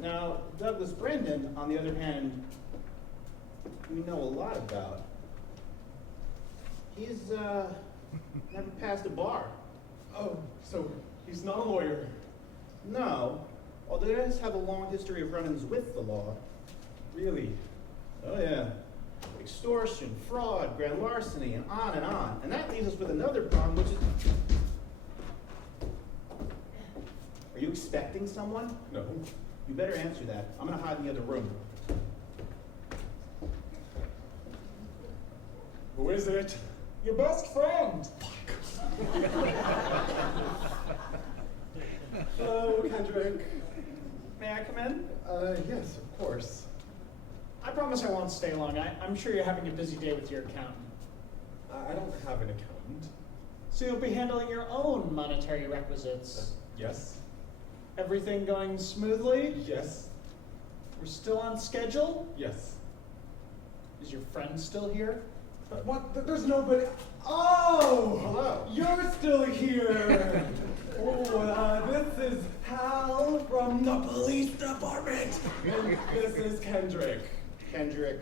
Now, Douglas Brendan, on the other hand, we know a lot about. He's, never passed a bar. Oh, so he's not a lawyer. No, although he does have a long history of run-ins with the law. Really? Oh yeah. Extortion, fraud, grand larceny, and on and on. And that leaves us with another problem, which is... Are you expecting someone? No. You better answer that. I'm gonna hide in the other room. Who is it? Your best friend! Hello, Kendrick. May I come in? Yes, of course. I promise I won't stay long. I'm sure you're having a busy day with your accountant. I don't have an accountant. So you'll be handling your own monetary requisites. Yes. Everything going smoothly? Yes. We're still on schedule? Yes. Is your friend still here? What? There's nobody. Oh! Hello. You're still here! Oh, this is Hal from the police department! And this is Kendrick. Kendrick.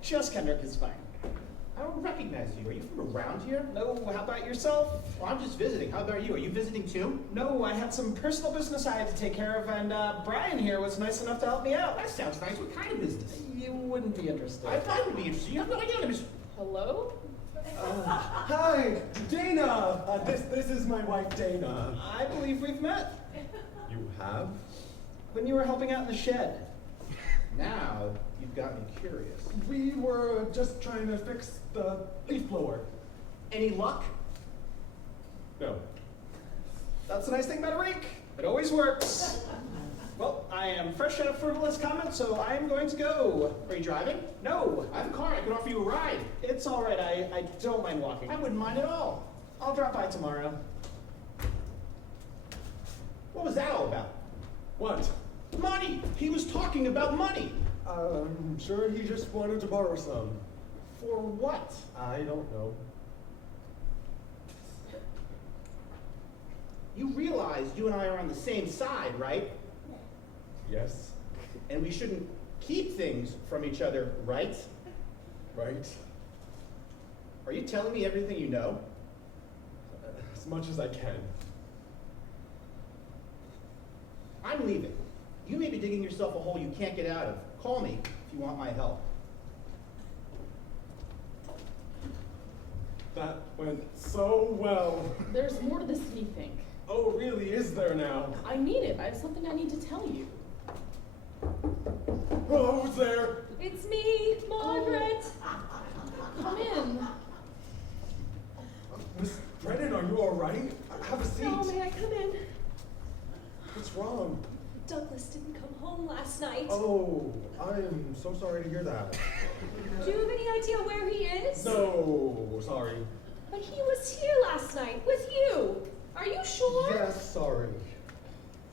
Just Kendrick is fine. I don't recognize you. Are you from around here? No, how about yourself? Well, I'm just visiting. How about you? Are you visiting too? No, I had some personal business I had to take care of, and Brian here was nice enough to help me out. That sounds nice. What kind of business? You wouldn't be interested. I would be interested. You have no idea what I'm interested. Hello? Hi, Dana. This is my wife, Dana. I believe we've met You have? when you were helping out in the shed. Now, you've got me curious. We were just trying to fix the leaf blower. Any luck? No. That's the nice thing about a rake. It always works. Well, I am fresh out of frivolous comment, so I am going to go. Are you driving? No, I have a car. I can offer you a ride. it's all right. I don't mind walking. I wouldn't mind at all. I'll drop by tomorrow. What was that all about? What? Money! He was talking about money! I'm sure he just wanted to borrow some. For what? I don't know. You realize you and I are on the same side, right? Yes. And we shouldn't keep things from each other, right? Right? Are you telling me everything you know? As much as I can. I'm leaving. You may be digging yourself a hole you can't get out of. Call me if you want my help. That went so well. There's more to this than you think. Oh, really? Is there now? I need it. I have something I need to tell you. Oh, who's there? It's me, Margaret. Come in. Miss Brennan, are you all right? Have a seat. No, may I come in? What's wrong? Douglas didn't come home last night. Oh, I am so sorry to hear that. Do you have any idea where he is? No, sorry. But he was here last night with you. Are you sure? Yes, sorry.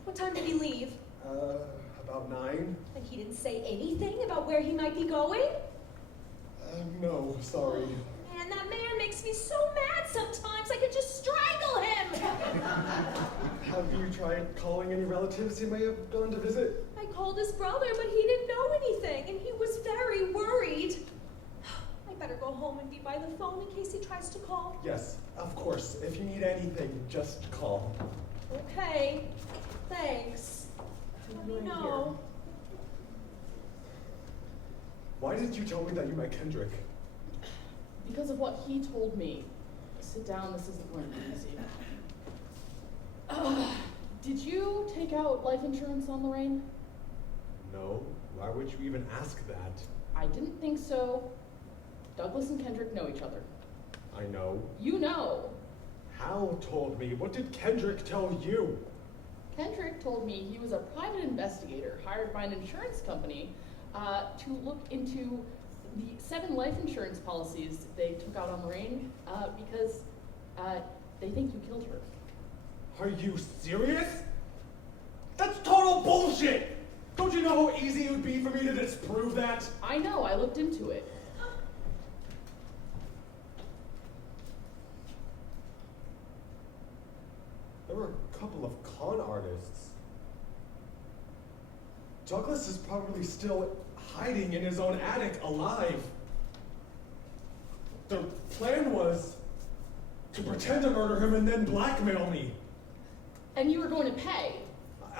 What time did he leave? About 9? And he didn't say anything about where he might be going? No, sorry. Man, that man makes me so mad sometimes I could just strangle him. Have you tried calling any relatives he may have gone to visit? I called his brother, but he didn't know anything, and he was very worried. I better go home and be by the phone in case he tries to call. Yes, of course. If you need anything, just call. Okay, thanks. Let me know. Why did you tell me that you met Kendrick? Because of what he told me. Sit down, this isn't going to be easy. Did you take out life insurance on Lorraine? No. Why would you even ask that? I didn't think so. Douglas and Kendrick know each other. I know. You know. Hal told me. What did Kendrick tell you? Kendrick told me he was a private investigator hired by an insurance company to look into the 7 life insurance policies they took out on Lorraine because they think you killed her. Are you serious? That's total bullshit! Don't you know how easy it would be for me to disprove that? I know, I looked into it. There were a couple of con artists. Douglas is probably still hiding in his own attic, alive. Their plan was to pretend to murder him and then blackmail me. And you were going to pay.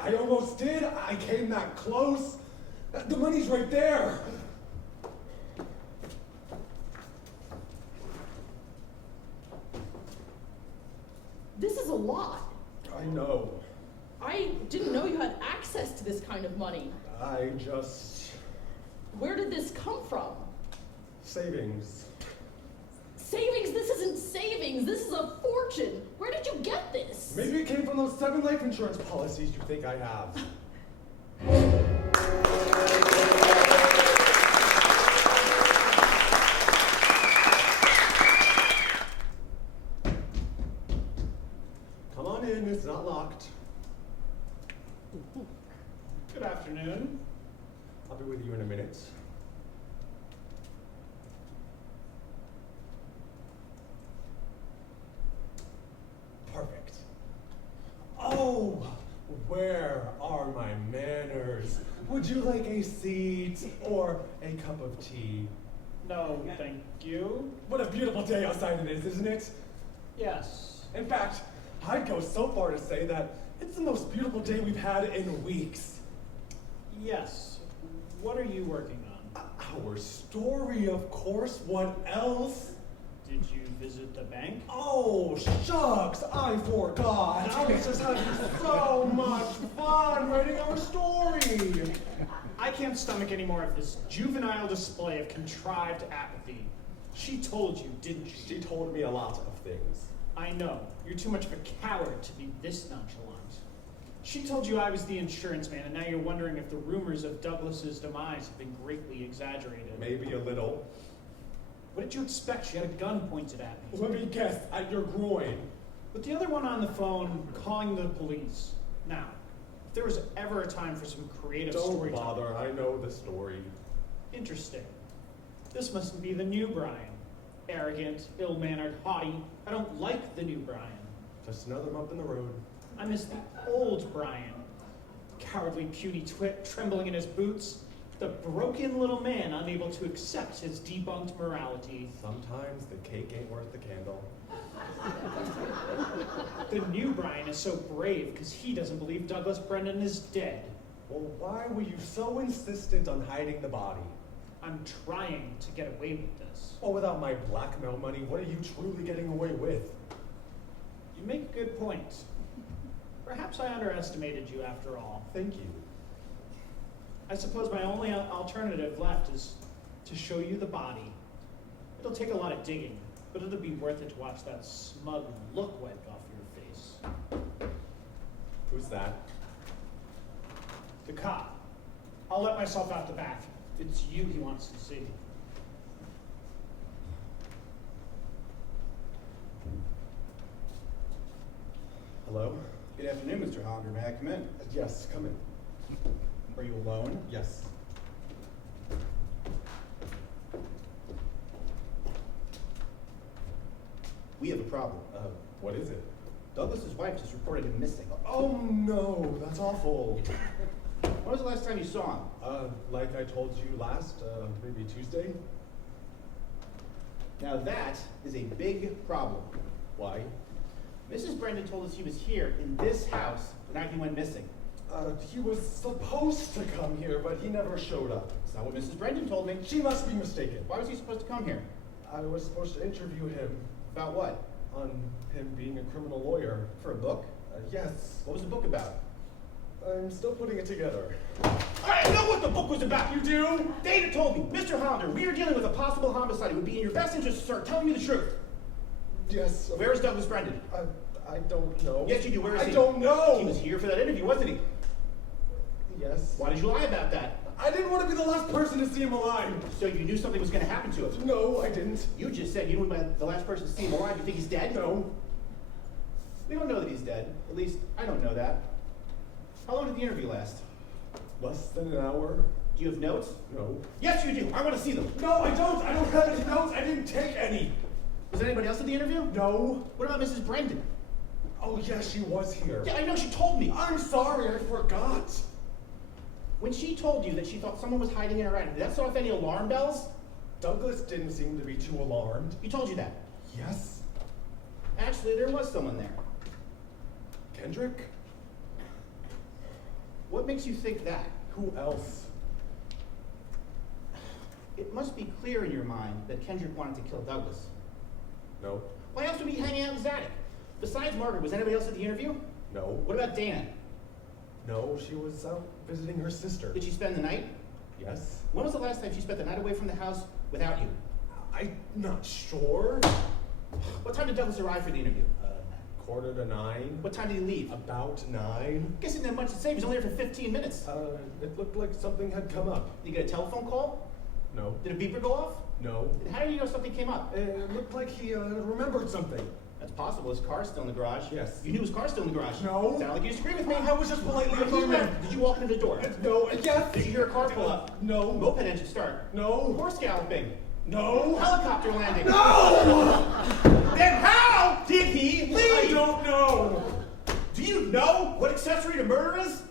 I almost did. I came that close. The money's right there. This is a lot. I know. I didn't know you had access to this kind of money. I just... Where did this come from? Savings. Savings? This isn't savings. This is a fortune. Where did you get this? Maybe it came from those 7 life insurance policies you think I have. Come on in, it's not locked. Good afternoon. I'll be with you in a minute. Perfect. Oh, where are my manners? Would you like a seat or a cup of tea? No, thank you. What a beautiful day outside it is, isn't it? Yes. In fact, I'd go so far to say that it's the most beautiful day we've had in weeks. Yes. What are you working on? Our story, of course. What else? Did you visit the bank? Oh, shucks, I forgot. I was just having so much fun writing our story. I can't stomach any more of this juvenile display of contrived apathy. She told you, didn't she? She told me a lot of things. I know. You're too much of a coward to be this nonchalant. She told you I was the insurance man, and now you're wondering if the rumors of Douglas's demise have been greatly exaggerated. Maybe a little. What did you expect? She had a gun pointed at me. Let me guess, at your groin. With the other one on the phone, calling the police. Now, if there was ever a time for some creative Don't storytelling. bother, I know the story. Interesting. This must be the new Brian. Arrogant, ill-mannered, haughty. I don't like the new Brian. Just another bump in the road. I miss the old Brian. Cowardly, puny twit, trembling in his boots. The broken little man unable to accept his debunked morality. Sometimes the cake ain't worth the candle. The new Brian is so brave because he doesn't believe Douglas Brennan is dead. Well, why were you so insistent on hiding the body? I'm trying to get away with this. Well, without my blackmail money, what are you truly getting away with? You make a good point. Perhaps I underestimated you after all. Thank you. I suppose my only alternative left is to show you the body. It'll take a lot of digging, but it'll be worth it to watch that smug look wipe off your face. Who's that? The cop. I'll let myself out the back. It's you he wants to see. Hello? Good afternoon, Mr. Hollander. May I come in? Yes, come in. Are you alone? Yes. We have a problem. What is it? Douglas's wife just reported him missing. Oh no, that's awful. When was the last time you saw him? Like I told you last, maybe Tuesday? Now that is a big problem. Why? Mrs. Brendan told us he was here in this house the night he went missing. He was supposed to come here, but he never showed up. That's not what Mrs. Brendan told me. She must be mistaken. Why was he supposed to come here? I was supposed to interview him About what? on him being a criminal lawyer. For a book? Yes. What was the book about? I'm still putting it together. I know what the book was about! You do? Dana told me, Mr. Hollander, we are dealing with a possible homicide. It would be in your best interest to start telling me the truth. Yes. Where is Douglas Brendan? I don't know. Yes, you do. Where is he? I don't know. He was here for that interview, wasn't he? Yes. Why did you lie about that? I didn't want to be the last person to see him alive. So you knew something was going to happen to him? No, I didn't. You just said you knew the last person to see him alive. You think he's dead? No. We don't know that he's dead. At least, I don't know that. How long did the interview last? Less than an hour? Do you have notes? No. Yes, you do. I want to see them. No, I don't. I don't have any notes. I didn't take any. Was there anybody else at the interview? No. What about Mrs. Brendan? Oh, yeah, she was here. Yeah, I know. She told me. I'm sorry, I forgot. When she told you that she thought someone was hiding in her attic, did that set off any alarm bells? Douglas didn't seem to be too alarmed. He told you that. Yes. Actually, there was someone there. Kendrick? What makes you think that? Who else? It must be clear in your mind that Kendrick wanted to kill Douglas. No. Why else would he be hanging out in his attic? Besides Margaret, was anybody else at the interview? No. What about Dana? No, she was out visiting her sister. Did she spend the night? Yes. When was the last time she spent the night away from the house without you? I'm not sure. What time did Douglas arrive for the interview? 8:45. What time did he leave? About 9. Guess he didn't have much to say. He was only there for 15 minutes. It looked like something had come up. Did you get a telephone call? No. Did a beeper go off? No. And how did you know something came up? It looked like he remembered something. That's possible. His car's still in the garage. Yes. You knew his car's still in the garage. No. Sounded like you disagree with me. I was just politely Did you affirming. did you walk into the door? No. Yes. Did you hear a car pull up? No. Moped engine start? No. Horse galloping? No. Helicopter landing? No! Then how did he leave? I don't know. Do you know what accessory to murder is?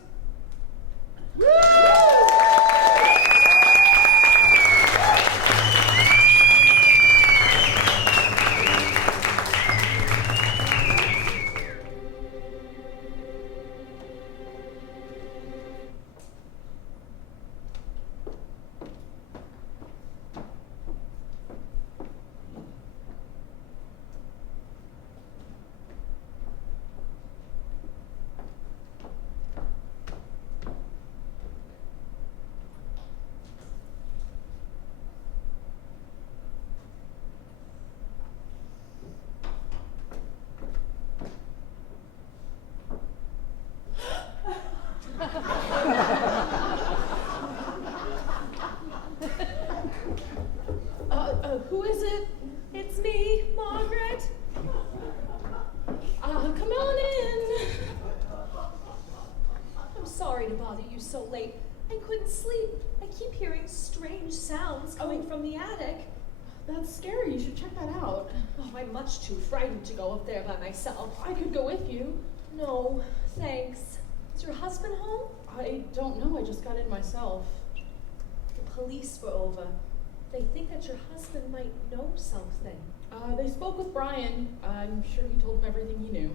strange sounds coming from the attic. That's scary. You should check that out. Oh, I'm much too frightened to go up there by myself. I could go with you. No, thanks. Is your husband home? I don't know. I just got in myself. The police were over. They think that your husband might know something. They spoke with Brian. I'm sure he told them everything he knew.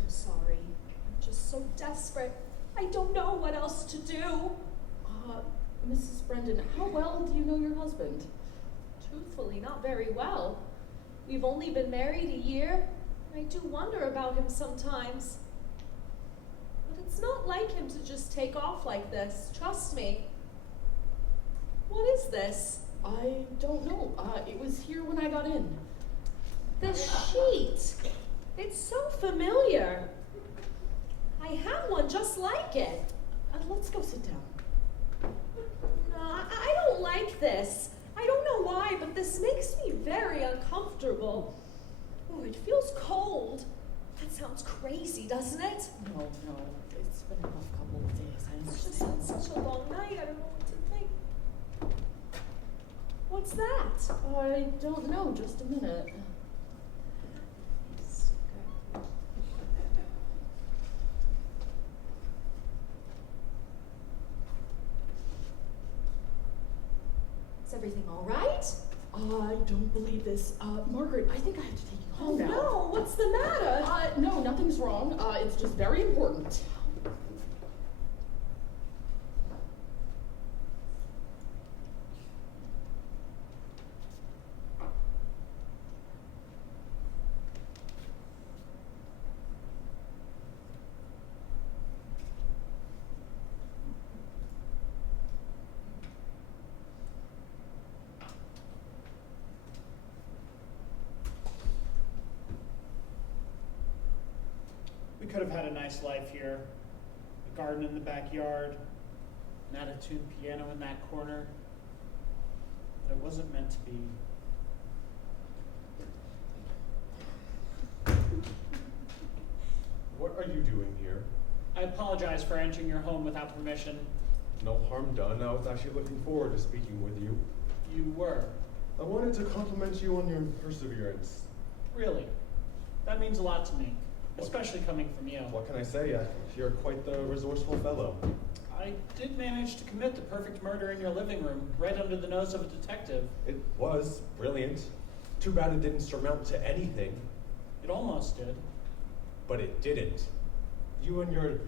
I'm sorry. I'm just so desperate. I don't know what else to do. Mrs. Brendan, how well do you know your husband? Truthfully, not very well. We've only been married a year. I do wonder about him sometimes. But it's not like him to just take off like this. Trust me. What is this? I don't know. It was here when I got in. The sheet. It's so familiar. I have one just like it. Let's go sit down. No, I don't like this. I don't know why, but this makes me very uncomfortable. Oh, it feels cold. That sounds crazy, doesn't it? No. It's been a rough couple of days. I It's just understand. been such a long night. I don't know what to think. What's that? I don't know. Just a minute. Is everything all right? I don't believe this. Margaret, I think I have to take you Oh home now. no, what's the matter? No, nothing's wrong. It's just very important. We could have had a nice life here. A garden in the backyard, an out-of-tune piano in that corner. But it wasn't meant to be. What are you doing here? I apologize for entering your home without permission. No harm done. I was actually looking forward to speaking with you. You were. I wanted to compliment you on your perseverance. Really. That means a lot to me, especially coming from you. What can I say? You're quite the resourceful fellow. I did manage to commit the perfect murder in your living room, right under the nose of a detective. It was brilliant. Too bad it didn't surmount to anything. It almost did. But it didn't. You and your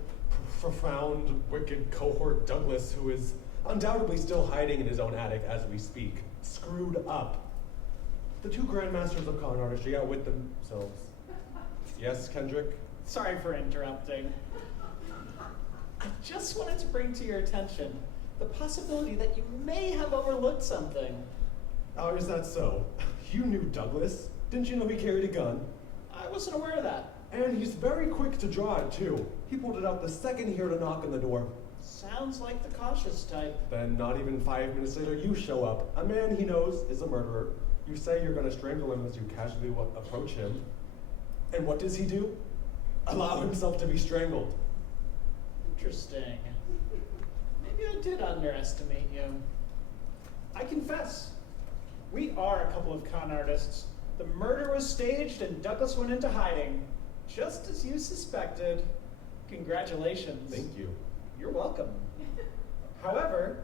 profound, wicked cohort Douglas, who is undoubtedly still hiding in his own attic as we speak, screwed up. The two grandmasters of con artistry outwit themselves. Yes, Kendrick? Sorry for interrupting. I just wanted to bring to your attention the possibility that you may have overlooked something. Oh, is that so? You knew Douglas. Didn't you know he carried a gun? I wasn't aware of that. And he's very quick to draw it, too. He pulled it out the second he heard a knock on the door. Sounds like the cautious type. Then not even 5 minutes later, you show up. A man he knows is a murderer. You say you're going to strangle him as you casually approach him. And what does he do? Allow himself to be strangled. Interesting. Maybe I did underestimate you. I confess, we are a couple of con artists. The murder was staged and Douglas went into hiding, just as you suspected. Congratulations. Thank you. You're welcome. However,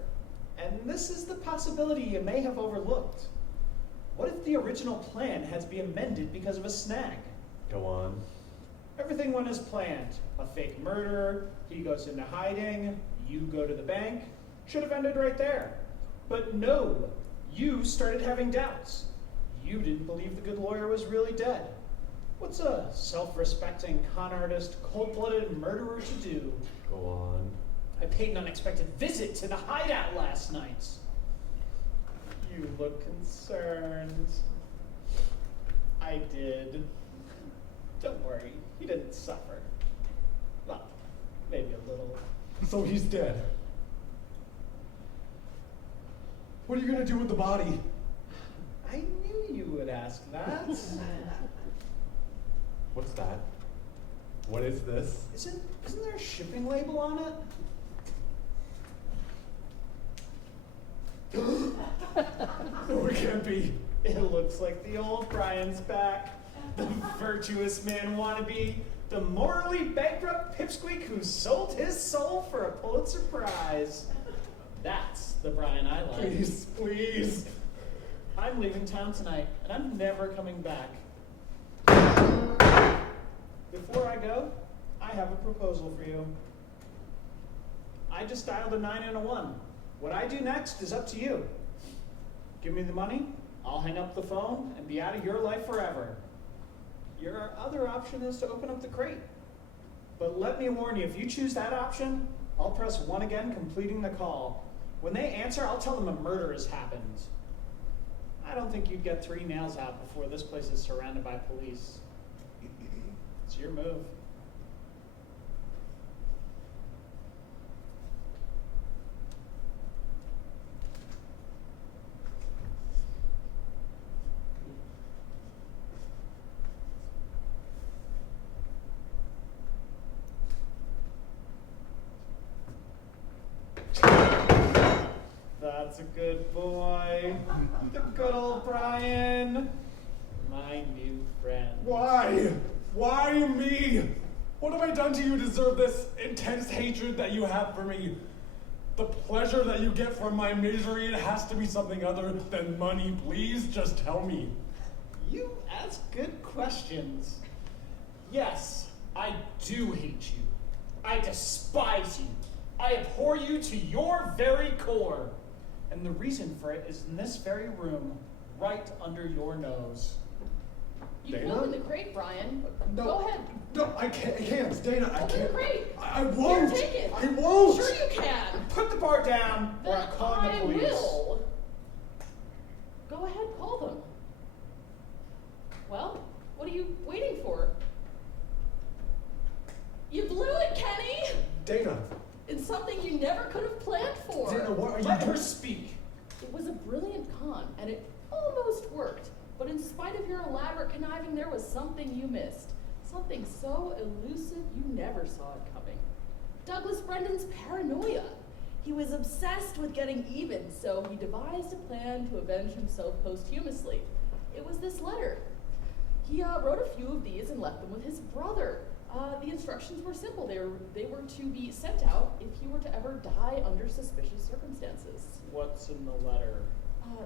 and this is the possibility you may have overlooked, what if the original plan had to be amended because of a snag? Go on. Everything went as planned. A fake murder, he goes into hiding, you go to the bank. Should have ended right there. But no, you started having doubts. You didn't believe the good lawyer was really dead. What's a self-respecting con artist, cold-blooded murderer to do? Go on. I paid an unexpected visit to the hideout last night. You look concerned. I did. Don't worry, he didn't suffer. Well, maybe a little. So he's dead. What are you going to do with the body? I knew you would ask that. What's that? What is this? Isn't there a shipping label on it? can't be. It looks like the old Brian's back. The virtuous man wannabe. The morally bankrupt pipsqueak who sold his soul for a Pulitzer Prize. That's the Brian I like. Please, please. I'm leaving town tonight, and I'm never coming back. Before I go, I have a proposal for you. I just dialed a 9 and a 1. What I do next is up to you. Give me the money, I'll hang up the phone and be out of your life forever. Your other option is to open up the crate. But let me warn you, if you choose that option, I'll press 1 again, completing the call. When they answer, I'll tell them a murder has happened. I don't think you'd get 3 nails out before this place is surrounded by police. It's your move. That's a good boy. The good old Brian. My new friend. Why? Why me? What have I done to you to deserve this intense hatred that you have for me? The pleasure that you get from my misery, it has to be something other than money. Please just tell me. You ask good questions. Yes, I do hate you. I despise you. I abhor you to your very core. And the reason for it is in this very room, right under your nose. You can Dana? open the crate, Brian. No. Go ahead. No, I can't, Dana, I Open the can't. crate. I won't. Here, take it. I won't. Sure you can. Put the bar down, or Then I'm calling the police. I will. Go ahead, call them. Well, what are you waiting for? You blew it, Kenny! Dana, It's something you never could have planned for. Dana, what are you Let doing? her speak. It was a brilliant con, and it almost worked. But in spite of your elaborate conniving, there was something you missed. Something so elusive you never saw it coming. Douglas Brendan's paranoia. He was obsessed with getting even, so he devised a plan to avenge himself posthumously. It was this letter. He wrote a few of these and left them with his brother. The instructions were simple. They were to be sent out if he were to ever die under suspicious circumstances. What's in the letter?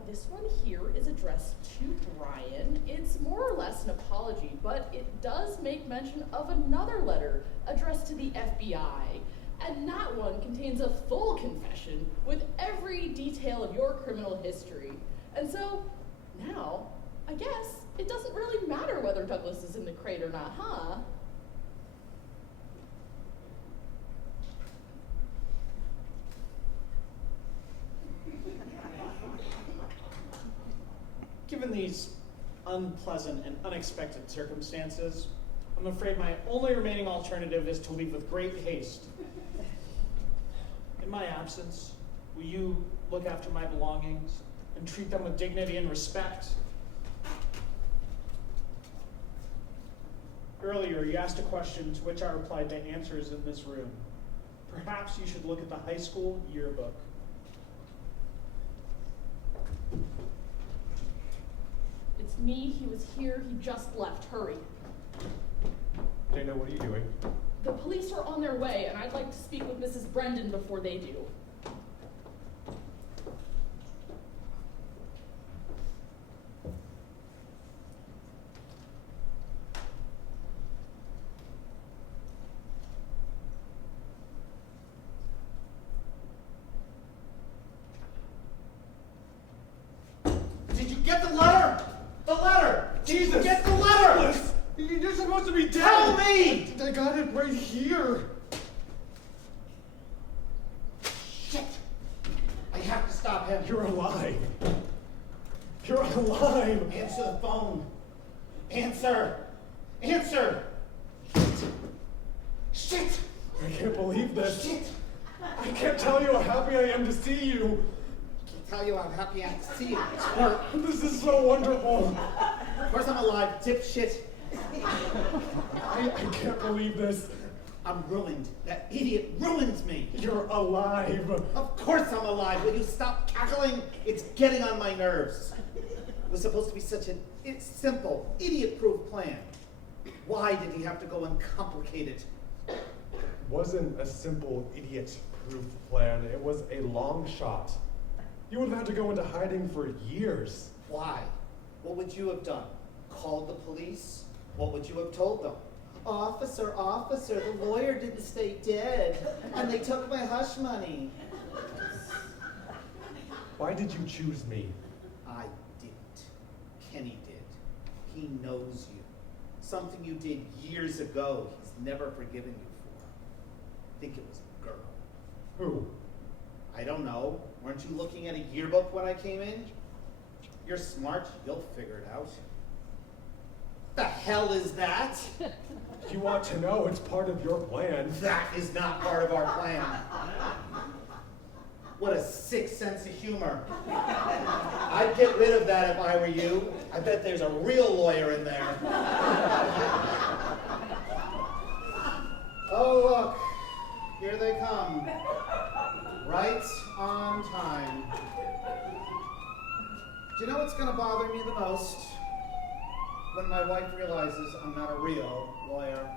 This one here is addressed to Brian. It's more or less an apology, but it does make mention of another letter addressed to the FBI. And that one contains a full confession with every detail of your criminal history. And so, now, I guess, it doesn't really matter whether Douglas is in the crate or not, huh? Given these unpleasant and unexpected circumstances, I'm afraid my only remaining alternative is to leave with great haste. In my absence, will you look after my belongings and treat them with dignity and respect? Earlier, you asked a question to which I replied the answer is in this room. Perhaps you should look at the high school yearbook. It's me, he was here, he just left. Hurry. Dana, what are you doing? The police are on their way, and I'd like to speak with Mrs. Brendan before they do. Did you get the letter? The letter! Did you Jesus! get the letter? Douglas, you're supposed to be dead! Tell me! I got it right here! Shit! I have to stop him. You're alive! You're alive! Answer the phone. Answer! Answer! Shit! I can't believe this. Shit! I can't tell you how happy I am to see you. I can't tell you how happy I am to see you. It's work. This is so wonderful. Of course I'm alive, dipshit. I can't believe this. I'm ruined. That idiot ruined me. You're alive. Of course I'm alive. Will you stop cackling? It's getting on my nerves. It was supposed to be such a simple, idiot-proof plan. Why did he have to go and complicate it? Wasn't a simple idiot-proof plan. It was a long shot. You would have had to go into hiding for years. Why? What would you have done? Called the police? What would you have told them? Officer, officer, the lawyer didn't stay dead, and they took my hush money. Why did you choose me? I didn't. Kenny did. He knows you. Something you did years ago, he's never forgiven you for. I think it was a girl. Who? I don't know. Weren't you looking at a yearbook when I came in? You're smart. You'll figure it out. The hell is that? You ought to know it's part of your plan. That is not part of our plan. What a sick sense of humor. I'd get rid of that if I were you. I bet there's a real lawyer in there. Oh, look. Here they come. Right on time. Do you know what's going to bother me the most? When my wife realizes I'm not a real lawyer.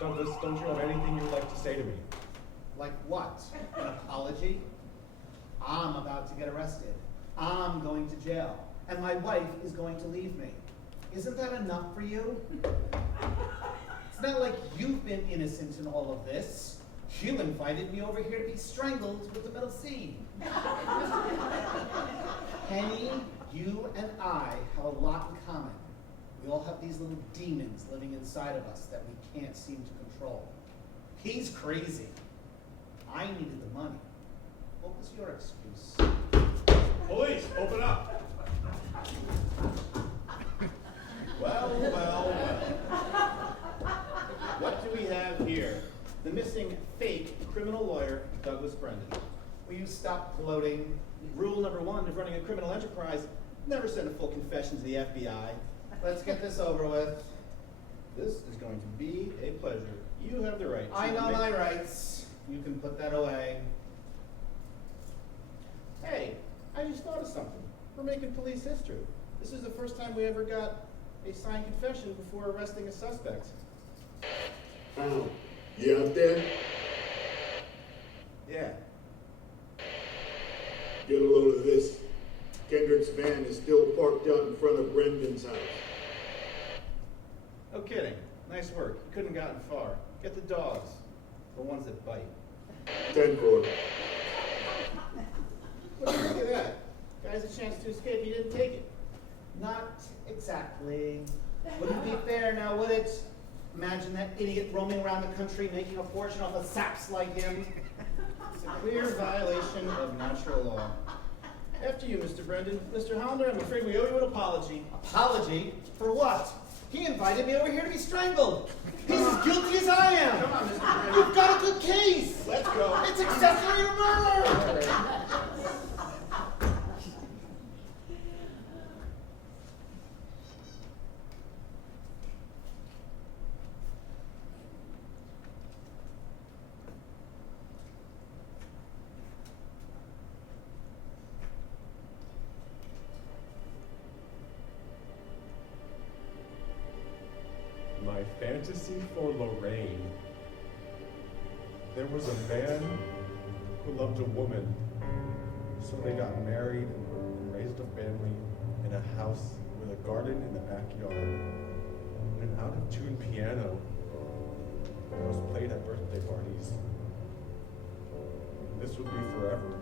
Douglas, don't you have anything you'd like to say to me? Like what? An apology? I'm about to get arrested. I'm going to jail. And my wife is going to leave me. Isn't that enough for you? It's not like you've been innocent in all of this. You invited me over here to be strangled with the middle C. Penny, you and I have a lot in common. We all have these little demons living inside of us that we can't seem to control. He's crazy. I needed the money. What was your excuse? Police, open up. Well, well, well. What do we have here? The missing fake criminal lawyer, Douglas Brendan. Will you stop gloating? Rule number 1 of running a criminal enterprise, never send a full confession to the FBI. Let's get this over with. This is going to be a pleasure. You have the right to I know make- my rights. You can put that away. Hey, I just thought of something. We're making police history. This is the first time we ever got a signed confession before arresting a suspect. Oh, you out there? Yeah. Get a load of this. Kendrick's van is still parked out in front of Brendan's house. No kidding. Nice work. You couldn't have gotten far. Get the dogs. The ones that bite. 10-4. What do you think of that? Guy's a chance to escape. He didn't take it. Not exactly. Wouldn't be fair now, would it? Imagine that idiot roaming around the country making a fortune off of saps like him. It's a clear violation of natural law. After you, Mr. Brendan. Mr. Hollander, I'm afraid we owe you an apology. Apology? For what? He invited me over here to be strangled. He's as guilty as I am. Come on, Mr. Brendan. You've got a good case. Let's go. It's accessory to murder. My fantasy for Lorraine. There was a man who loved a woman, so they got married and raised a family in a house with a garden in the backyard and an out-of-tune piano that was played at birthday parties. This would be forever.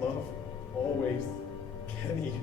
Love, always, Kenny.